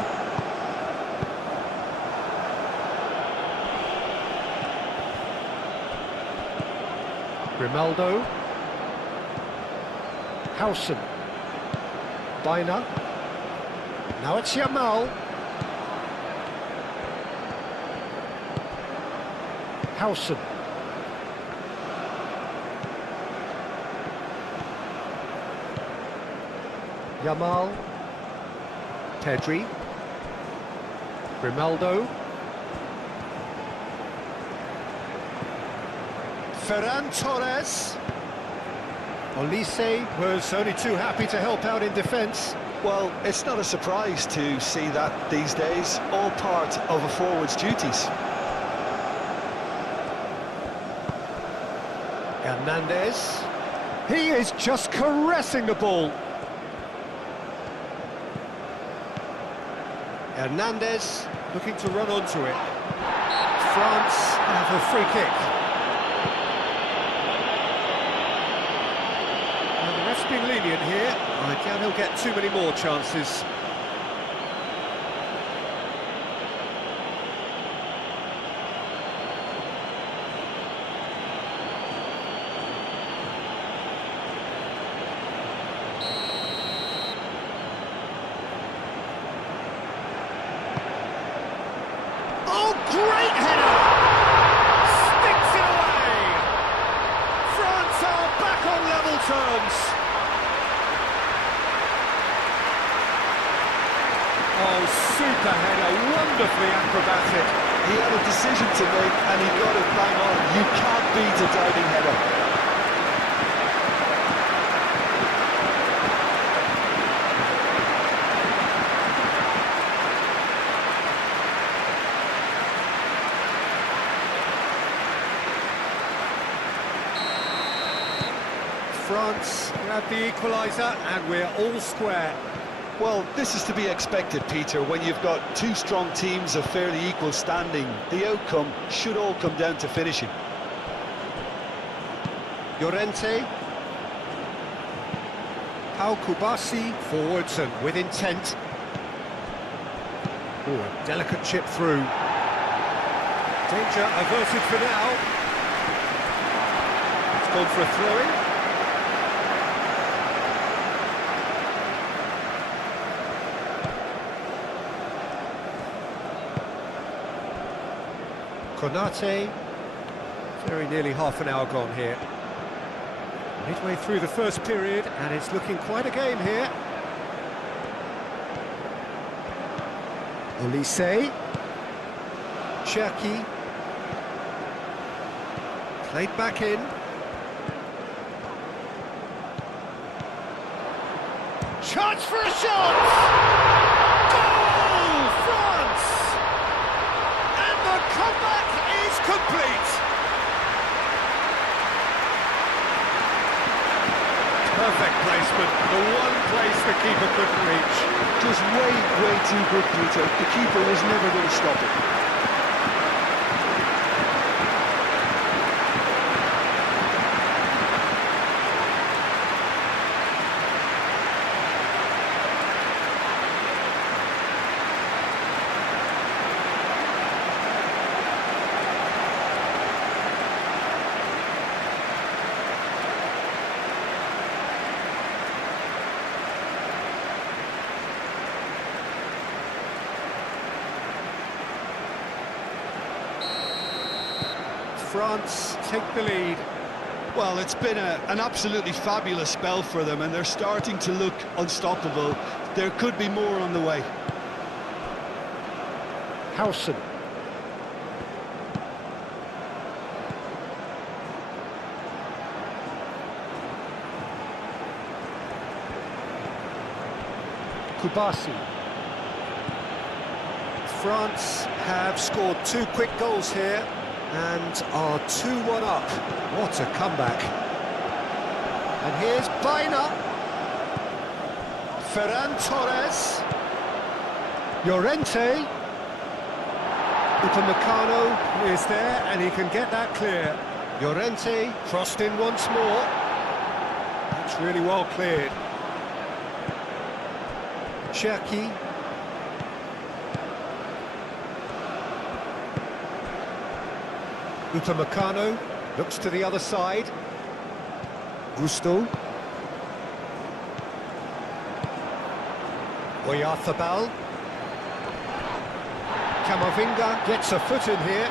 Grimaldo. Howson. Bina. Now it's Yamal. Howson. Yamal. Pedri. Grimaldo. Ferran Torres. Olise was only too happy to help out in defence. Well, it's not a surprise to see that these days, all part of a forward's duties. Hernandez. He is just caressing the ball. Hernandez looking to run onto it. France have a free kick. And the ref's been lenient here. I doubt he'll get too many more chances. Oh, great header! Sticks it away! France are back on level terms. Oh, super header, wonderfully acrobatic. He had a decision to make and he got it bang on. You can't beat a diving header. France grab the equaliser and we're all square. Well, this is to be expected, Peter. When you've got two strong teams of fairly equal standing, the outcome should all come down to finishing. Llorente. Pau Kubasi forwards and with intent. Oh, a delicate chip through. Danger averted for now. It's gone for a throw-in. Konate, very nearly half an hour gone here. Midway through the first period, and it's looking quite a game here. Olise. Cherki. Played back in. Chance for a shot! Goal! France! And the comeback is complete! Perfect placement, the one place the keeper couldn't reach. Just way too good, Peter. The keeper was never going to stop it. France take the lead. Well, it's been an absolutely fabulous spell for them, and they're starting to look unstoppable. There could be more on the way. Howson. Kubasi. France have scored two quick goals here and are 2-1 up. What a comeback. And here's Bina. Ferran Torres. Llorente. Upamecano is there and he can get that clear. Llorente crossed in once more. That's really well cleared. Cherki. Upamecano looks to the other side. Gusto. Oyarzabal. Camavinga gets a foot in here.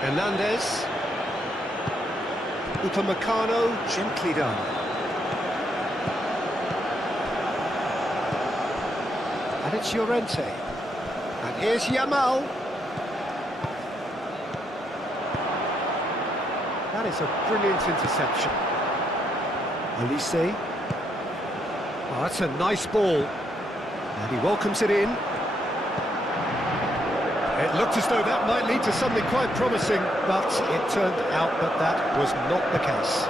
Hernandez. Upamecano, gently done. And it's Llorente. And here's Yamal. That is a brilliant interception. Olise. Oh, that's a nice ball. And he welcomes it in. It looked as though that might lead to something quite promising, but it turned out that that was not the case.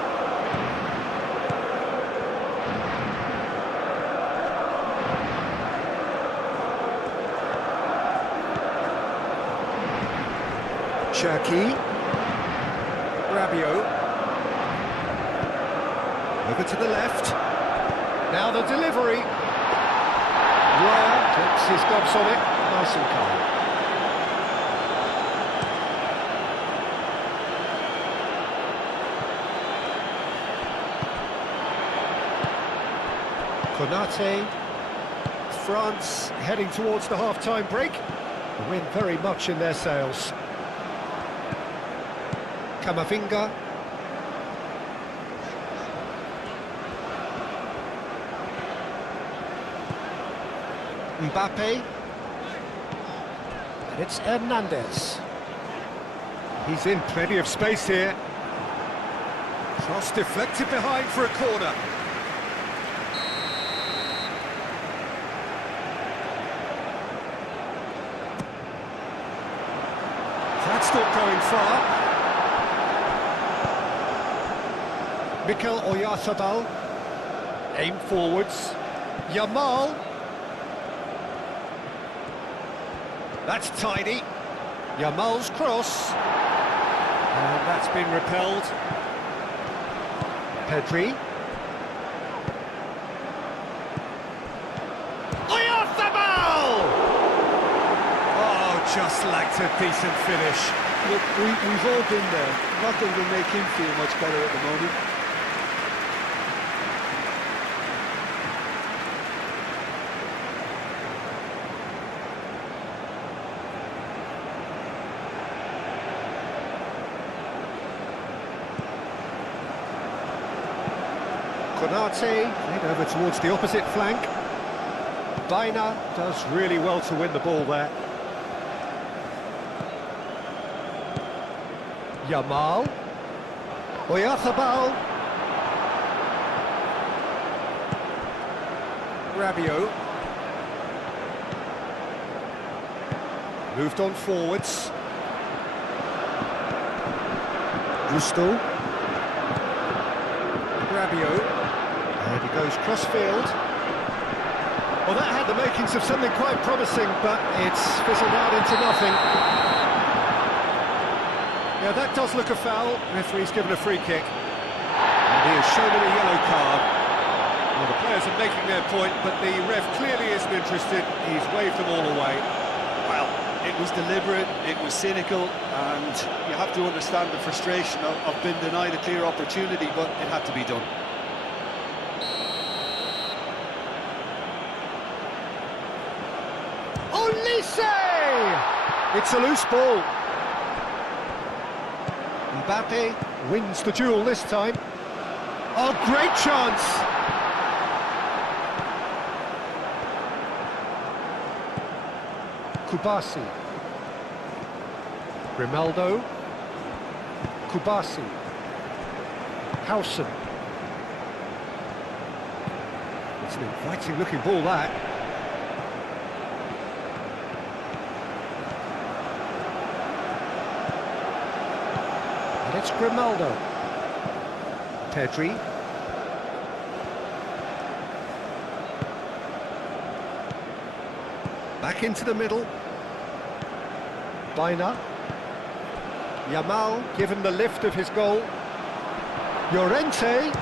Cherki. Rabiot. Over to the left. Now the delivery. Raya gets his gloves on it, nice and calm. Konate. France heading towards the half-time break. The wind very much in their sails. Camavinga. Mbappe. And it's Hernandez. He's in plenty of space here. Cross deflected behind for a corner. That's not going far. Mikel Oyarzabal. Aim forwards. Yamal. That's tidy. Yamal's cross. And that's been repelled. Pedri. Oyarzabal! Oh, just lacked a decent finish. Look, we've all been there. Nothing will make him feel much better at the moment. Konate, head over towards the opposite flank. Baina does really well to win the ball there. Yamal. Oyarzabal. Rabiot. Moved on forwards. Gusto. Rabiot. And he goes cross-field. Well, that had the makings of something quite promising, but it's fizzled out into nothing. Yeah, that does look a foul. Referee's given a free kick. And he has shown him a yellow card. Well, the players are making their point, but the ref clearly isn't interested. He's waved them all away. Well, it was deliberate, it was cynical, and you have to understand the frustration of being denied a clear opportunity, but it had to be done. Olise! It's a loose ball. Mbappe wins the duel this time. Oh, great chance! Kubasi. Grimaldo. Kubasi. Howson. It's an inviting looking ball, that. And it's Grimaldo. Pedri. Back into the middle. Baina. Yamal given the lift of his goal. Llorente.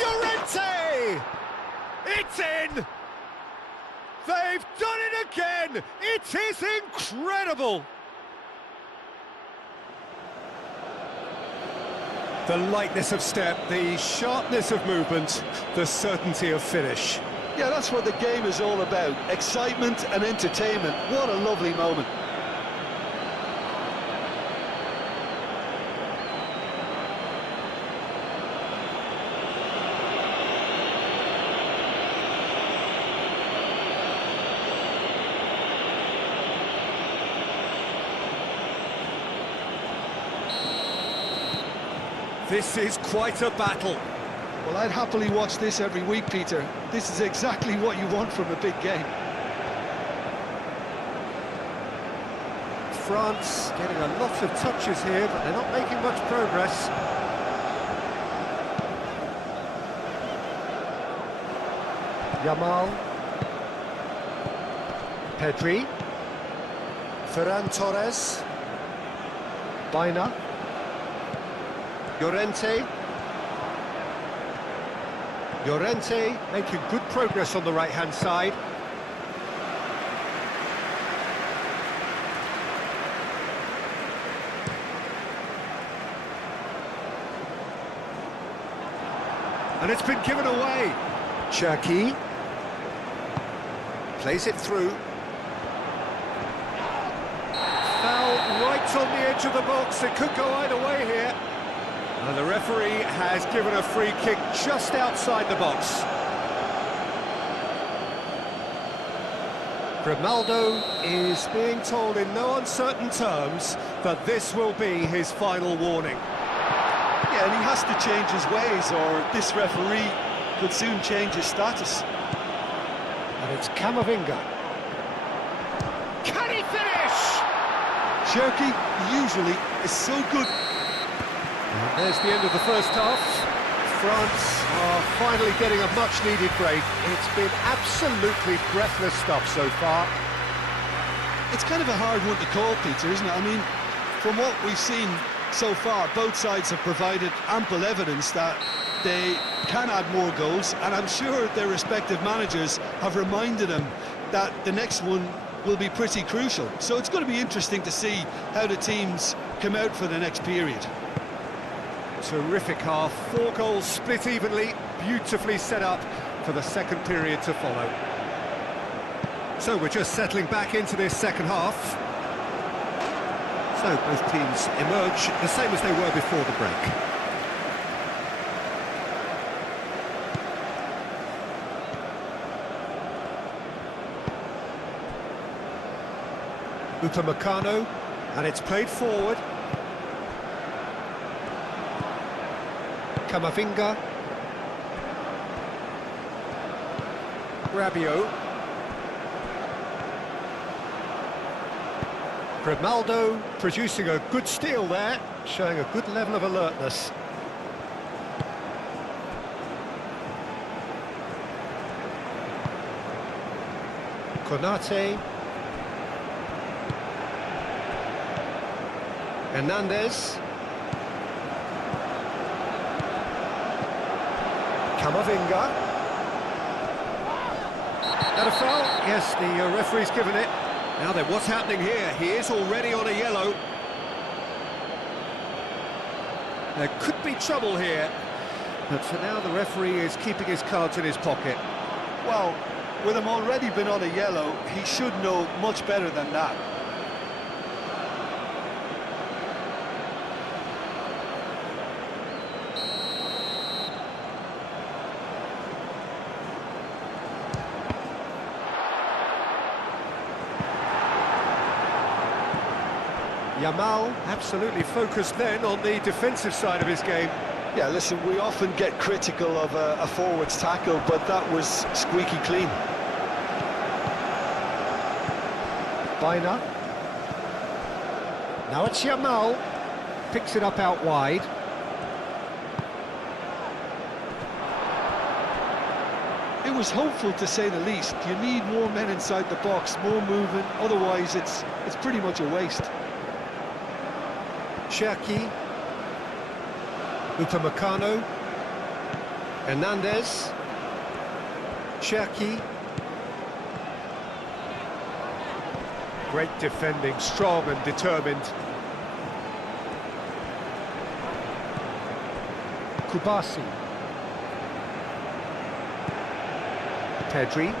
Llorente! It's in! They've done it again! It is incredible! The lightness of step, the sharpness of movement, the certainty of finish. Yeah, that's what the game is all about. Excitement and entertainment. What a lovely moment. This is quite a battle. Well, I'd happily watch this every week, Peter. This is exactly what you want from a big game. France getting a lot of touches here, but they're not making much progress. Yamal. Pedri. Ferran Torres. Baina. Llorente. Llorente making good progress on the right-hand side. And it's been given away. Cherki plays it through. Foul right on the edge of the box. It could go either way here. And the referee has given a free kick just outside the box. Grimaldo is being told in no uncertain terms that this will be his final warning. Yeah, and he has to change his ways, or this referee could soon change his status. And it's Camavinga. Can he finish? Cherki usually is so good. And there's the end of the first half. France are finally getting a much-needed break. It's been absolutely breathless stuff so far. It's kind of a hard one to call, Peter, isn't it? I mean, from what we've seen so far, both sides have provided ample evidence that they can add more goals, and I'm sure their respective managers have reminded them that the next one will be pretty crucial. So it's going to be interesting to see how the teams come out for the next period. Terrific half, 4 goals split evenly, beautifully set up for the second period to follow. So we're just settling back into this second half. So both teams emerge the same as they were before the break. Upamecano, and it's played forward. Camavinga. Rabiot. Grimaldo producing a good steal there, showing a good level of alertness. Konate. Hernandez. Camavinga. That a foul? Yes, the referee's given it. Now then, what's happening here? He is already on a yellow. There could be trouble here. But for now, the referee is keeping his cards in his pocket. Well, with him already been on a yellow, he should know much better than that. Yamal absolutely focused then on the defensive side of his game. Yeah, listen, we often get critical of a forward's tackle, but that was squeaky clean. Baina. Now it's Yamal. Picks it up out wide. It was hopeful, to say the least. You need more men inside the box, more movement, otherwise it's pretty much a waste. Cherki. Upamecano. Hernandez. Cherki. Great defending, strong and determined. Kubasi. Pedri.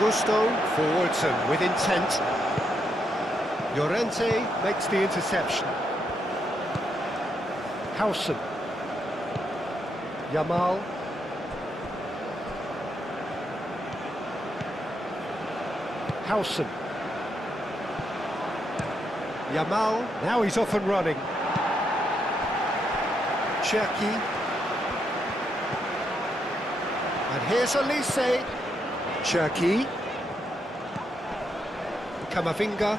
Gusto forwards and with intent. Llorente makes the interception. Howson. Yamal. Howson. Yamal, now he's off and running. Cherki. And here's Elise. Cherki. Camavinga.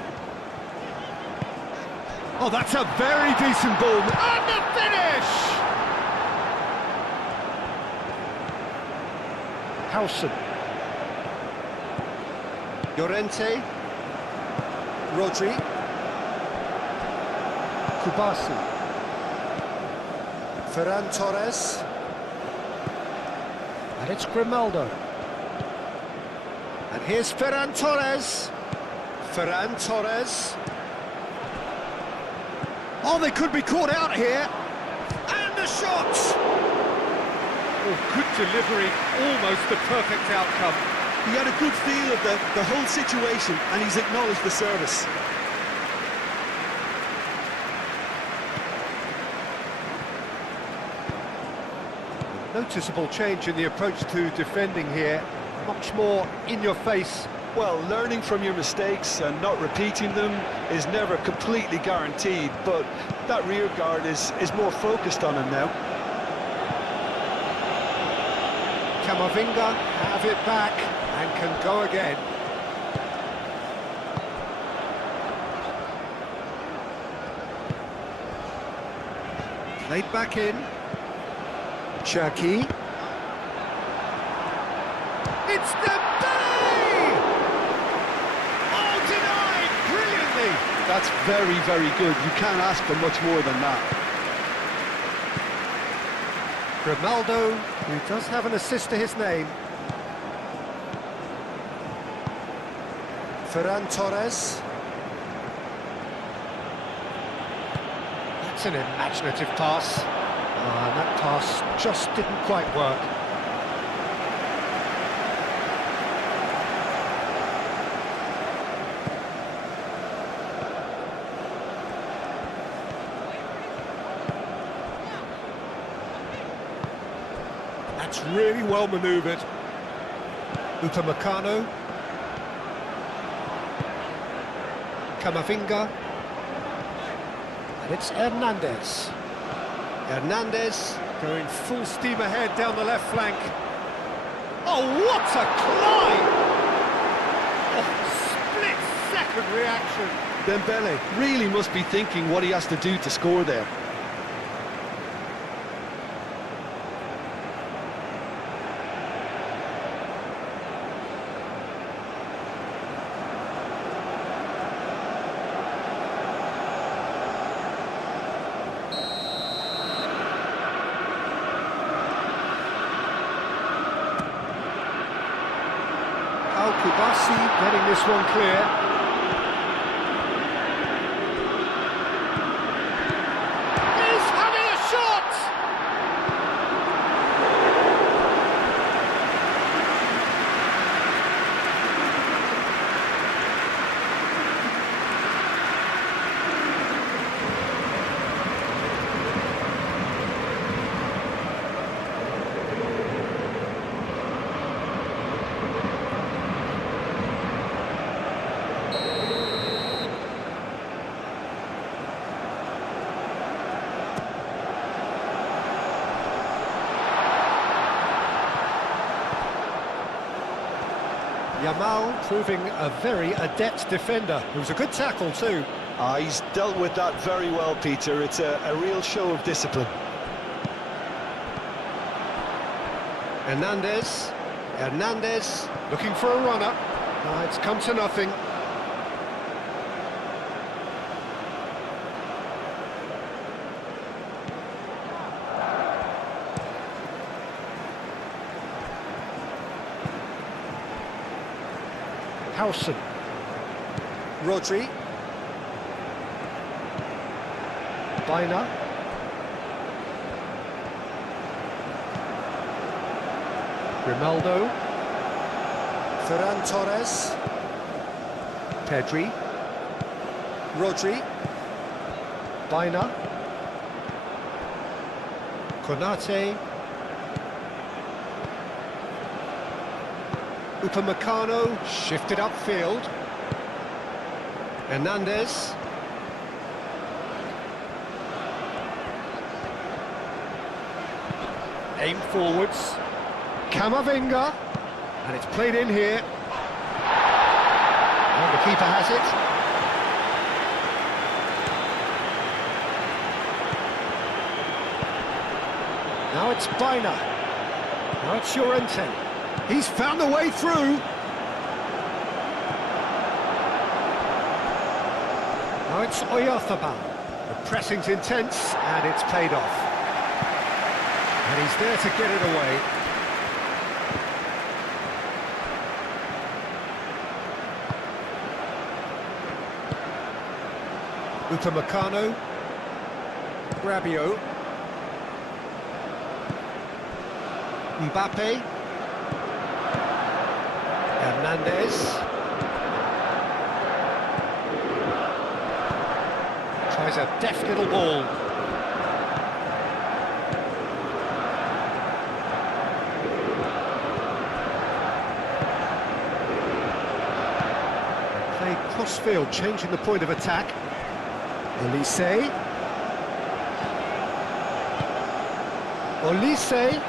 Oh, that's a very decent ball. And the finish! Howson. Llorente. Rodri. Kubasi. Ferran Torres. And it's Grimaldo. And here's Ferran Torres. Ferran Torres. Oh, they could be caught out here. And the shot! Oh, good delivery, almost the perfect outcome. He had a good feel of the whole situation, and he's acknowledged the service. Noticeable change in the approach to defending here. Much more in your face. Well, learning from your mistakes and not repeating them is never completely guaranteed, but that rear guard is more focused on him now. Camavinga have it back and can go again. Played back in. Cherki. It's Dembele! Oh, denied brilliantly! That's very, very good. You can't ask for much more than that. Grimaldo, who does have an assist to his name. Ferran Torres. That's an imaginative pass. And that pass just didn't quite work. That's really well manoeuvred. Upamecano. Camavinga. And it's Hernandez. Hernandez going full steam ahead down the left flank. Oh, what a climb! Oh, split-second reaction. Dembele really must be thinking what he has to do to score there. Kubasi getting this one clear. He's having a shot! Yamal proving a very adept defender. It was a good tackle too. He's dealt with that very well, Peter. It's a real show of discipline. Hernandez. Hernandez looking for a runner. It's come to nothing. Howson. Rodri. Bina. Grimaldo. Ferran Torres. Pedri. Rodri. Bina. Konate. Upamecano shifted upfield. Hernandez. Aim forwards. Camavinga. And it's played in here. And the keeper has it. Now it's Bina. Now it's Llorente. He's found the way through. Now it's Oyarzabal. The pressing's intense and it's played off. And he's there to get it away. Upamecano. Rabiot. Mbappe. Hernandez. Tries a deft little ball. Play cross-field, changing the point of attack. Olise. Olise.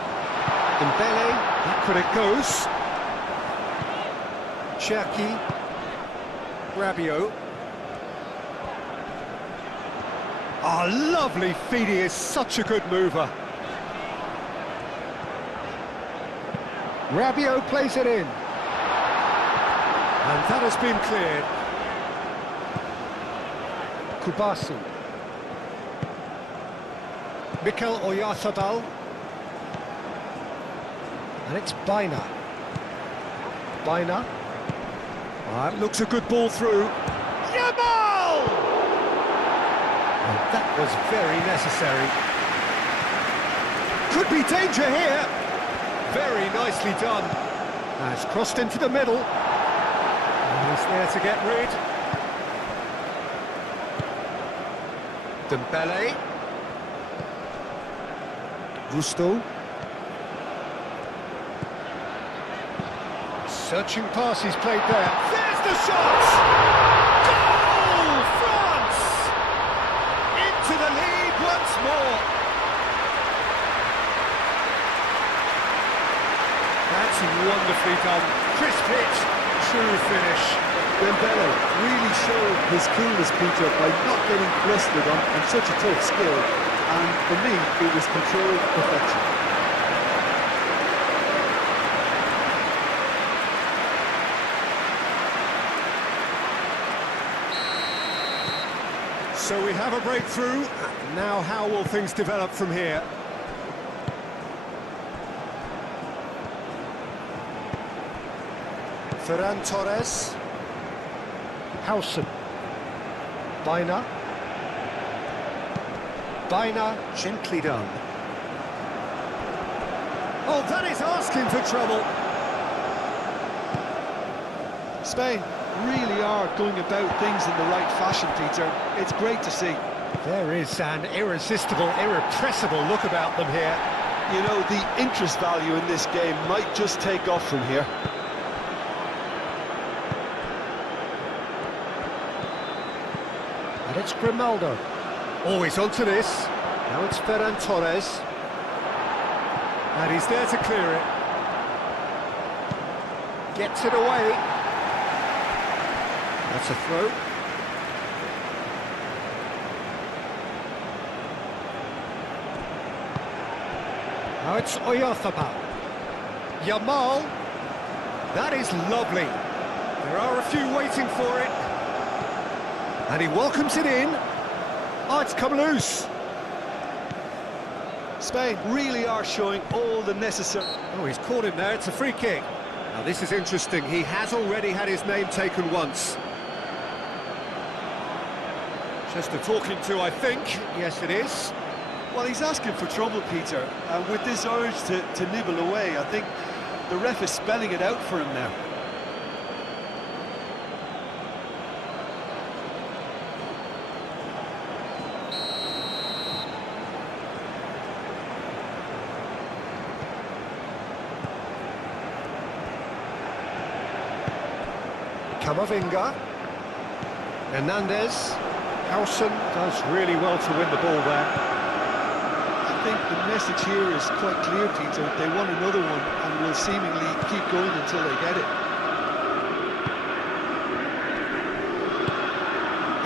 Dembele, back when it goes. Cherki. Rabiot. Oh, lovely feed, he is such a good mover. Rabiot plays it in. And that has been cleared. Kubasu. Mikel Oyarzabal. And it's Bina. Bina. That looks a good ball through. Yamal! Well, that was very necessary. Could be danger here. Very nicely done. Has crossed into the middle. And he's there to get rid. Dembele. Gusto. Searching pass he's played there. There's the shot! Goal! France! Into the lead once more. That's wonderfully done. Crisp hit, true finish. Dembele really showed his coolness, Peter, by not getting flustered on such a tough skill. And for me, it was controlled perfection. So we have a breakthrough. Now how will things develop from here? Ferran Torres. Howson. Bina. Bina. Gently done. Oh, that is asking for trouble. Spain really are going about things in the right fashion, Peter. It's great to see. There is an irresistible, irrepressible look about them here. You know, the interest value in this game might just take off from here. And it's Grimaldo. Always onto this. Now it's Ferran Torres. And he's there to clear it. Gets it away. That's a throw. Now it's Oyarzabal. Yamal. That is lovely. There are a few waiting for it. And he welcomes it in. Oh, it's come loose. Spain really are showing all the necessary... Oh, he's caught him there. It's a free kick. Now, this is interesting. He has already had his name taken once. Just a talking to, I think. Yes, it is. Well, he's asking for trouble, Peter, and with this urge to nibble away, I think the ref is spelling it out for him now. Camavinga. Hernandez. Howson does really well to win the ball there. I think the message here is quite clear, Peter. They want another one and will seemingly keep going until they get it.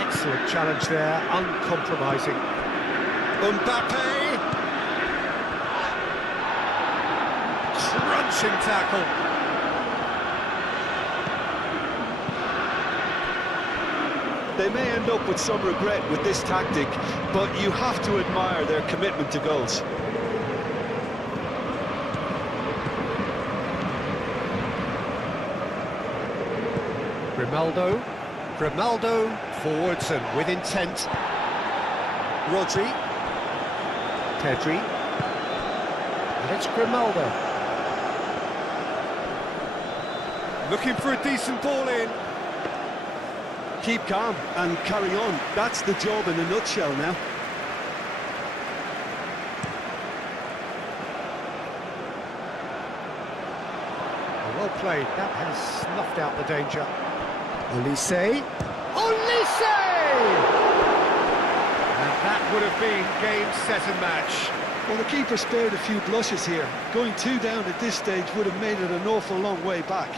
Excellent challenge there, uncompromising. Mbappe! Crunching tackle. They may end up with some regret with this tactic, but you have to admire their commitment to goals. Grimaldo forwards and with intent. Rodri. Pedri. And it's Grimaldo. Looking for a decent ball in. Keep calm and carry on. That's the job in a nutshell now. Well played, that has snuffed out the danger. Olise! Olise! And that would have been game, set and match. Well, the keeper spared a few blushes here. Going 2 down at this stage would have made it an awful long way back.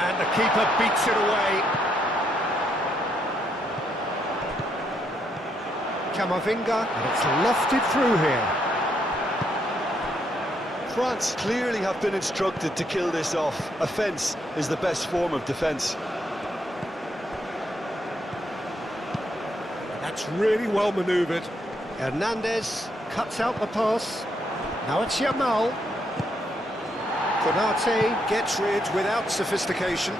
And the keeper beats it away. Camavinga, and it's lofted through here. France clearly have been instructed to kill this off. Offence is the best form of defence. That's really well manoeuvred. Hernandez cuts out the pass. Now it's Yamal. Konate gets rid without sophistication.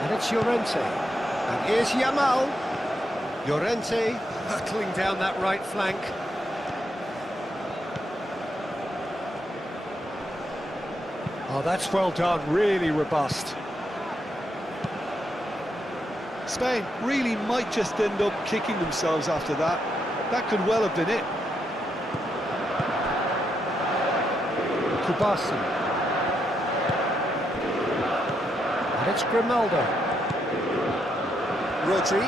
And it's Llorente. And here's Yamal. Llorente Hurtling down that right flank. Oh, that's well done, really robust. Spain really might just end up kicking themselves after that. That could well have been it. Kubasi. And it's Grimaldo. Rodri.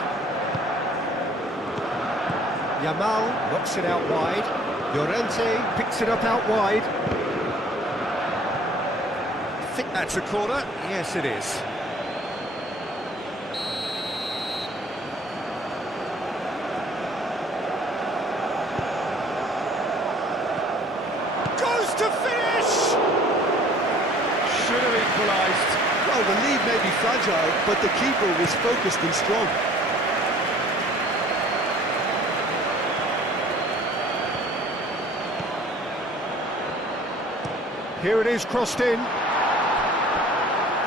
Yamal knocks it out wide. Llorente picks it up out wide. I think that's a corner. Yes, it is. Goes to finish! Should have equalised. Well, the lead may be fragile, but the keeper was focused and strong. Here it is, crossed in.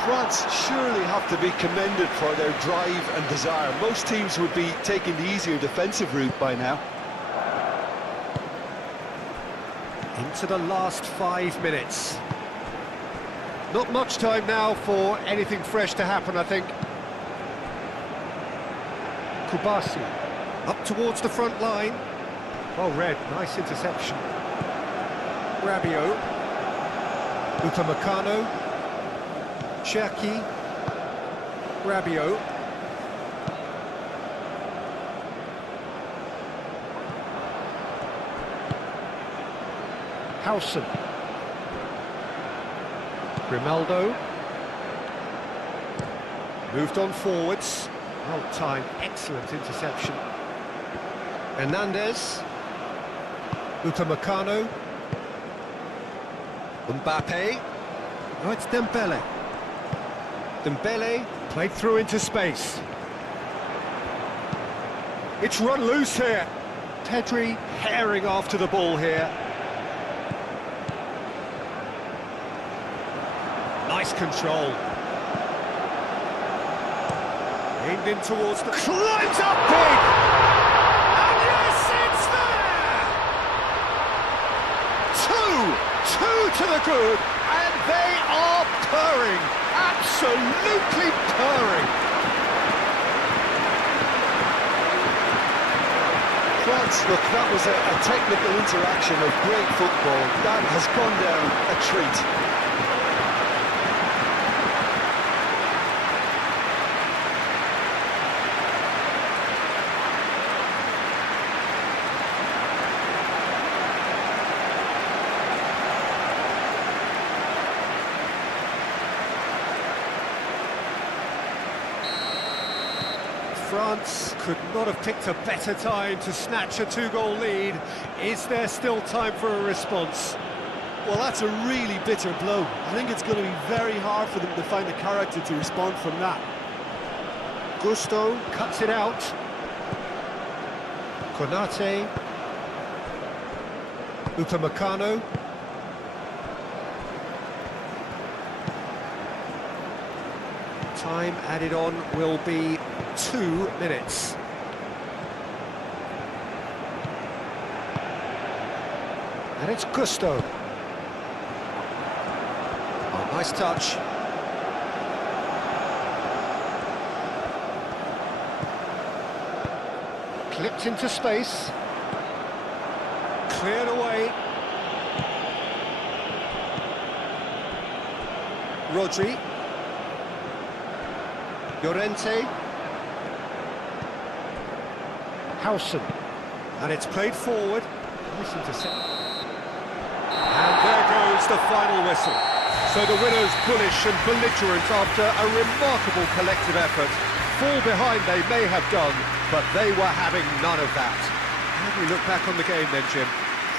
France surely have to be commended for their drive and desire. Most teams would be taking the easier defensive route by now. Into the last 5 minutes. Not much time now for anything fresh to happen, I think. Kubasi. Up towards the front line. Well read, nice interception. Rabiot. Upamecano. Cherki. Rabiot. Howson. Moved on forwards. Well timed, excellent interception. Hernandez. Upamecano. Mbappe. Oh, it's Dembele. Dembele played through into space. It's run loose here. Pedri herring after the ball here. Nice control. Aimed in towards the... Climbs up big! And yes, it's there! Two to the good, and they are purring. Absolutely purring. France, look, that was a technical interaction of great football. That has gone down a treat. France could not have picked a better time to snatch a two-goal lead. Is there still time for a response? Well, that's a really bitter blow. I think it's going to be very hard for them to find the character to respond from that. Gusto cuts it out. Konate. Upamecano. Time added on will be 2 minutes. And it's Gusto. Oh, nice touch. Clipped into space. Cleared away. Rodri. Llorente. Howson. And it's played forward. Nice intercept. And there goes the final whistle. So the winners bullish and belligerent after a remarkable collective effort. Fall behind they may have done, but they were having none of that. How do you look back on the game then, Jim?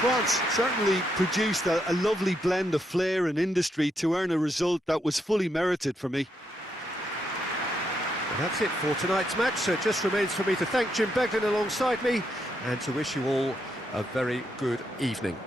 France certainly produced a lovely blend of flair and industry to earn a result that was fully merited for me. Well, that's it for tonight's match, so it just remains for me to thank Jim Beglin alongside me and to wish you all a very good evening.